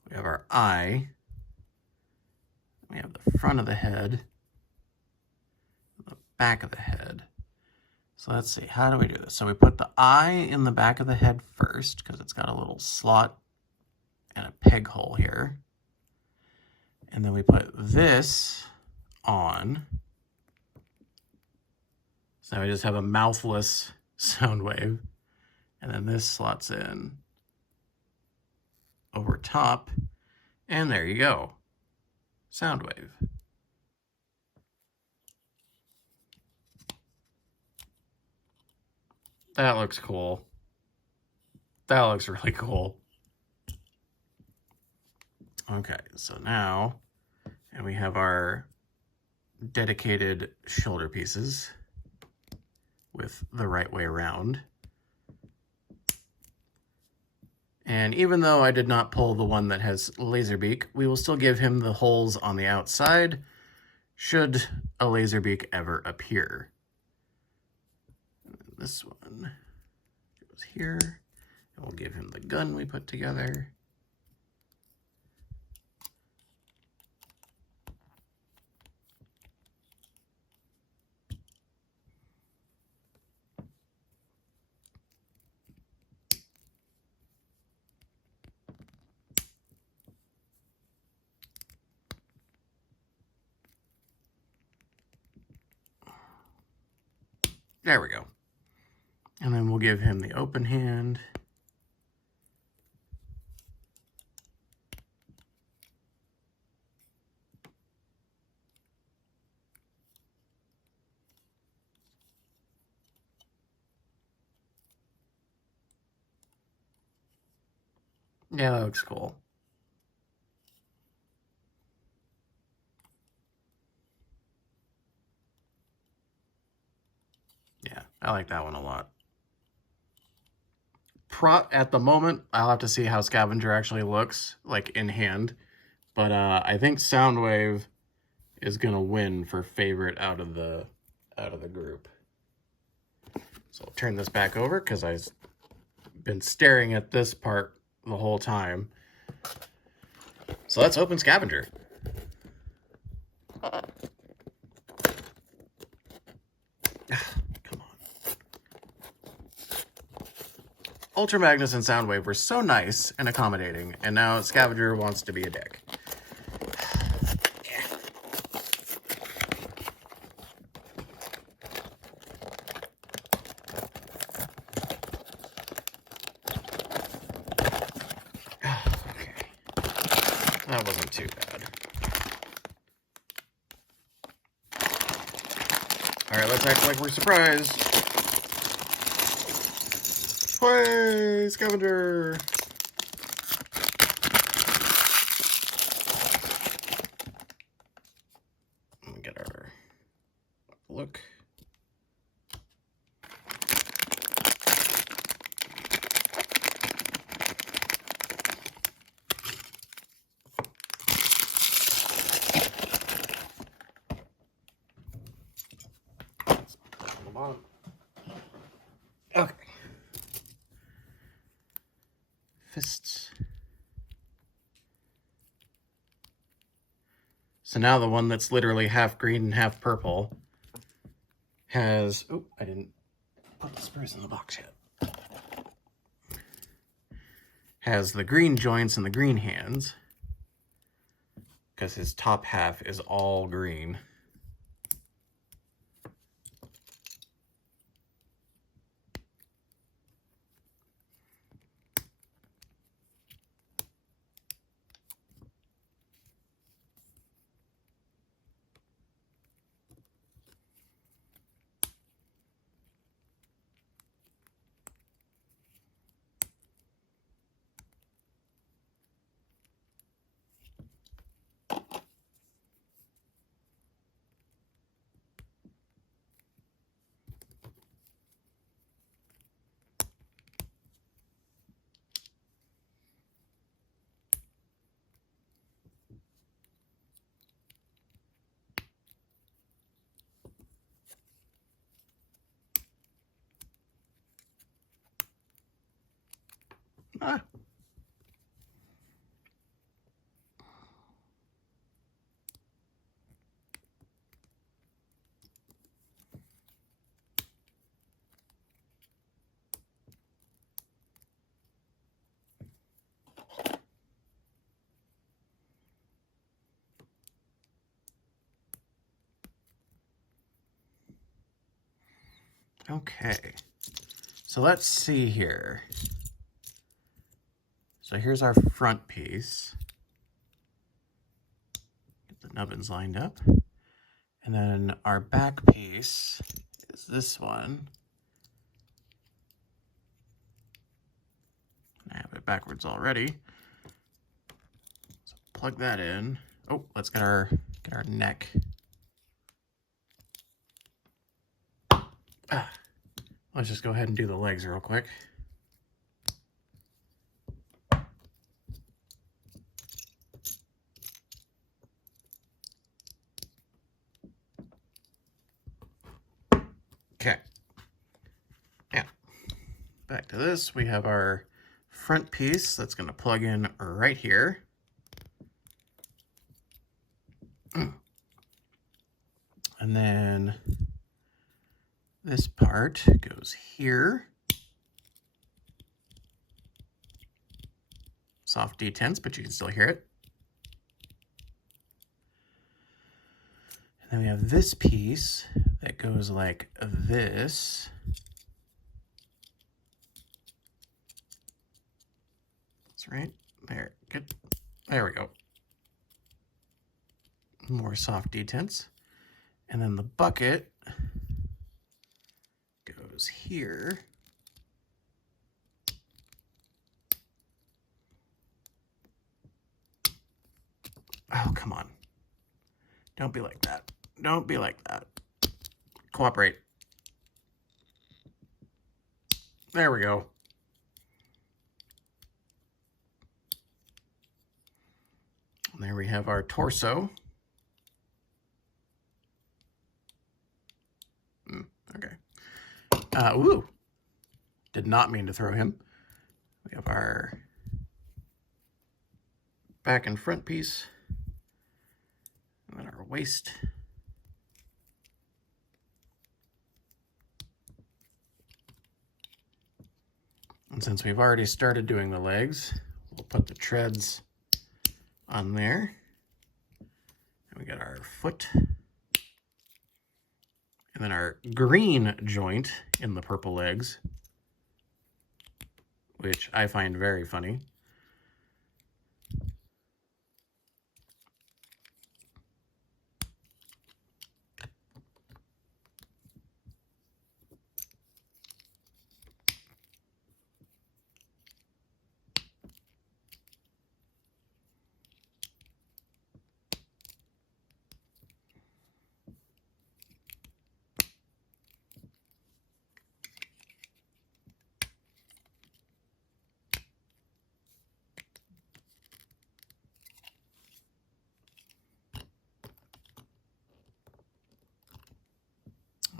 We have our eye. We have the front of the head. The back of the head. So let's see, how do we do this? So we put the eye in the back of the head first because it's got a little slot and a peg hole here. And then we put this on. So we just have a mouthless Soundwave. And then this slots in over top. And there you go. Soundwave. That looks cool. That looks really cool. Okay, so now, and we have our dedicated shoulder pieces with the right way around. And even though I did not pull the one that has laser beak, we will still give him the holes on the outside should a laser beak ever appear. This one goes here, and we'll give him the gun we put together. There we go. And then we'll give him the open hand. Yeah, that looks cool. Yeah, I like that one a lot. at the moment, I'll have to see how Scavenger actually looks, like in hand. But I think Soundwave is gonna win for favorite out of the group. So I'll turn this back over because I've been staring at this part the whole time. So let's open Scavenger. Come on. Ultra Magnus and Soundwave were so nice and accommodating, and now Scavenger wants to be a dick. Okay. That wasn't too bad. Alright, let's act like we're surprised. Play, Scavenger! Let me get our look. Okay. Fists. So now the one that's literally half green and half purple has... Oh, I didn't put the spruce in the box yet. Has the green joints and the green hands, because his top half is all green. Ah. Okay, so let's see here. So here's our front piece. Get the nubbins lined up. And then our back piece is this one. I have it backwards already. So plug that in. Oh, let's get our neck. Let's just go ahead and do the legs real quick. Okay. Now, back to this. We have our front piece that's going to plug in right here. And then this part goes here. Soft detents, but you can still hear it. And then we have this piece that goes like this. That's right. There. Good. There we go. More soft detents. And then the bucket goes here. Oh, come on. Don't be like that. Don't be like that. Cooperate. There we go. And there we have our torso. Okay. Ooh. Did not mean to throw him. We have our back and front piece. And then our waist. And since we've already started doing the legs, we'll put the treads on there. And we got our foot. And then our green joint in the purple legs, which I find very funny.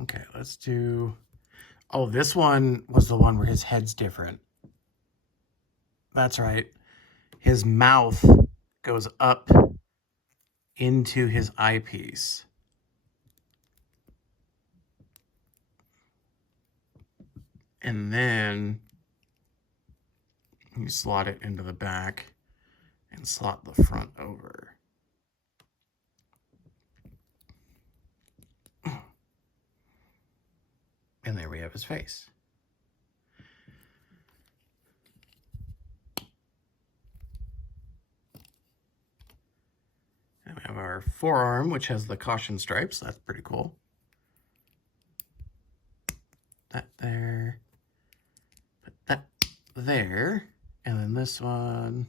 Okay, let's do... Oh, this one was the one where his head's different. That's right. His mouth goes up into his eyepiece. And then you slot it into the back and slot the front over. And there we have his face. And we have our forearm, which has the caution stripes. That's pretty cool. That there. Put that there. And then this one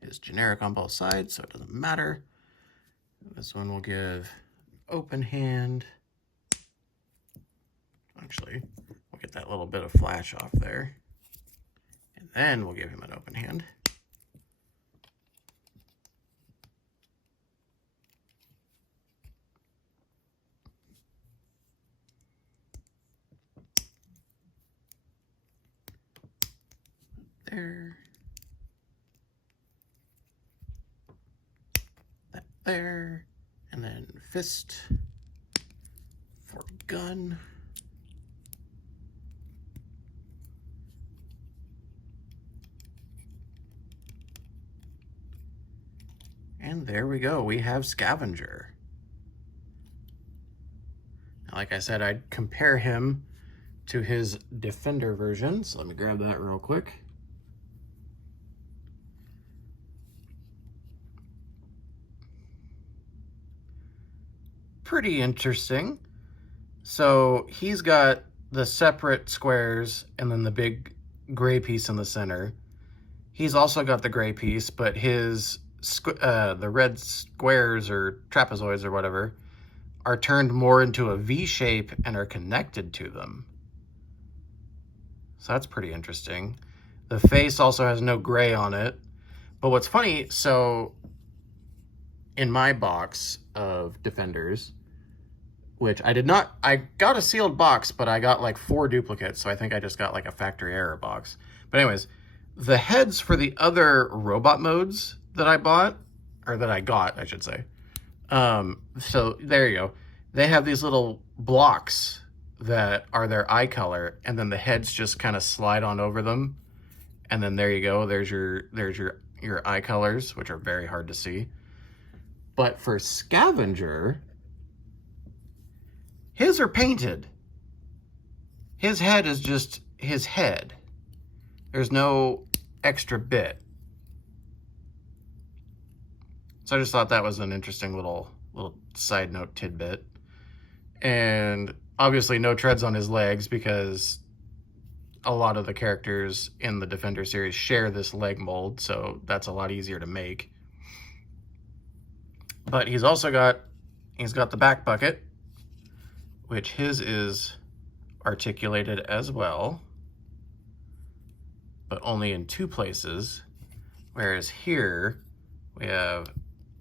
is generic on both sides, so it doesn't matter. This one will give open hand. Actually, we'll get that little bit of flash off there. And then we'll give him an open hand. There. That there. And then fist for gun. And there we go, we have Scavenger. Like I said, I'd compare him to his Defender version, so let me grab that real quick. Pretty interesting. So he's got the separate squares and then the big gray piece in the center. He's also got the gray piece, but his the red squares or trapezoids or whatever are turned more into a V shape and are connected to them. So that's pretty interesting. The face also has no gray on it. But what's funny, so in my box of Defenders, which I got a sealed box, but I got like 4 duplicates, so I think I just got like a factory error box. But anyways, the heads for the other robot modes that I bought, or that I got, I should say. So there you go. They have these little blocks that are their eye color, and then the heads just kind of slide on over them. And then there you go. There's your eye colors, which are very hard to see. But for Scavenger, his are painted. His head is just his head. There's no extra bit. So I just thought that was an interesting little side note tidbit. And obviously no treads on his legs because a lot of the characters in the Defender series share this leg mold, so that's a lot easier to make. But he's got the back bucket, which his is articulated as well, but only in 2 places. Whereas here we have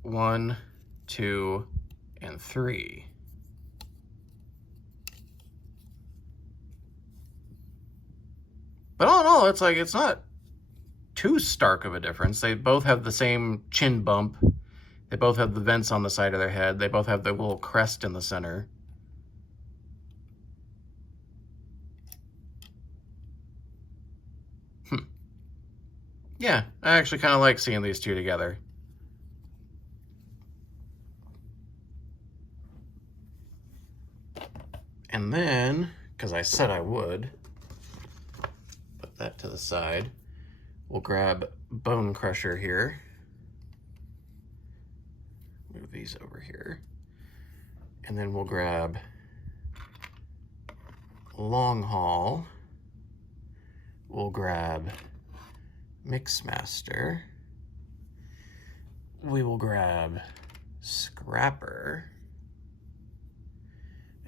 1, 2, and 3. But all in all, it's like, it's not too stark of a difference. They both have the same chin bump. They both have the vents on the side of their head. They both have the little crest in the center. Yeah, I actually kind of like seeing these two together. And then, because I said I would, put that to the side. We'll grab Bone Crusher here. Move these over here. And then we'll grab Long Haul. We'll grab Mixmaster. We will grab Scrapper.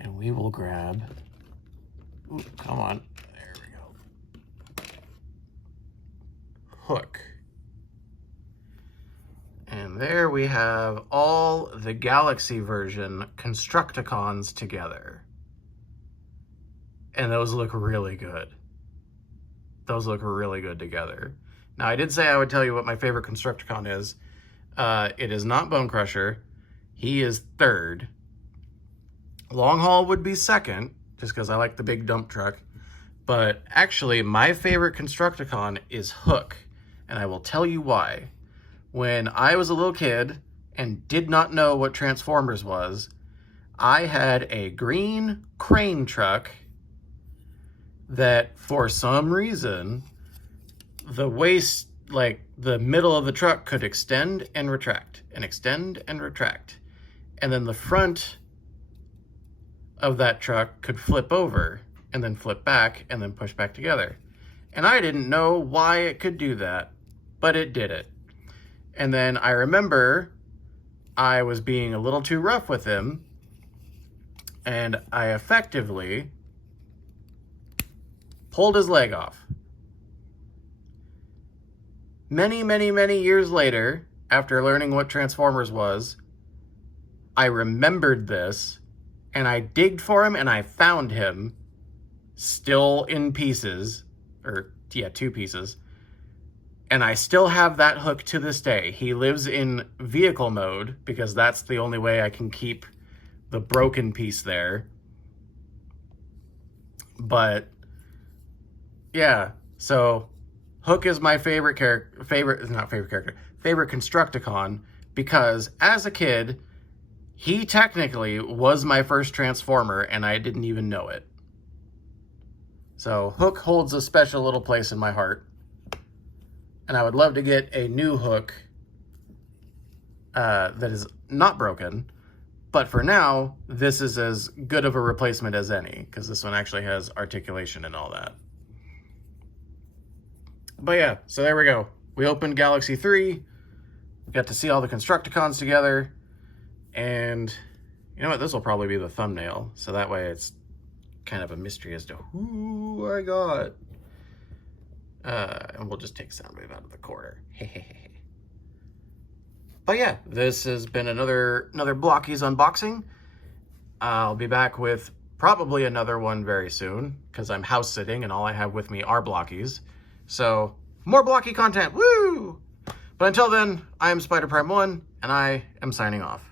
And we will grab, ooh, come on, there we go, Hook. And there we have all the Galaxy version Constructicons together. And those look really good. Those look really good together. Now, I did say I would tell you what my favorite Constructicon is. It is not Bone Crusher. He is third. Long Haul would be second, just because I like the big dump truck. But actually, my favorite Constructicon is Hook, and I will tell you why. When I was a little kid and did not know what Transformers was, I had a green crane truck that, for some reason, the waist, like the middle of the truck, could extend and retract, and extend and retract. And then the front of that truck could flip over and then flip back and then push back together. And I didn't know why it could do that, but it did it. And then I remember I was being a little too rough with him, and I effectively pulled his leg off. Many, many, many years later, after learning what Transformers was, I remembered this, and I digged for him, and I found him still in pieces, or yeah, 2 pieces. And I still have that Hook to this day. He lives in vehicle mode because that's the only way I can keep the broken piece there. But yeah, so Hook is my favorite Constructicon, because as a kid, he technically was my first Transformer, and I didn't even know it. So Hook holds a special little place in my heart. And I would love to get a new Hook that is not broken. But for now, this is as good of a replacement as any, because this one actually has articulation and all that. But yeah, so there we go. We opened Galaxy 3. We got to see all the Constructicons together. And you know what? This will probably be the thumbnail. So that way it's kind of a mystery as to who I got. And we'll just take Soundwave out of the corner. But yeah, this has been another Blokees unboxing. I'll be back with probably another one very soon, because I'm house sitting and all I have with me are Blokees. So more Blokey content, woo! But until then, I am Spider Prime 1, and I am signing off.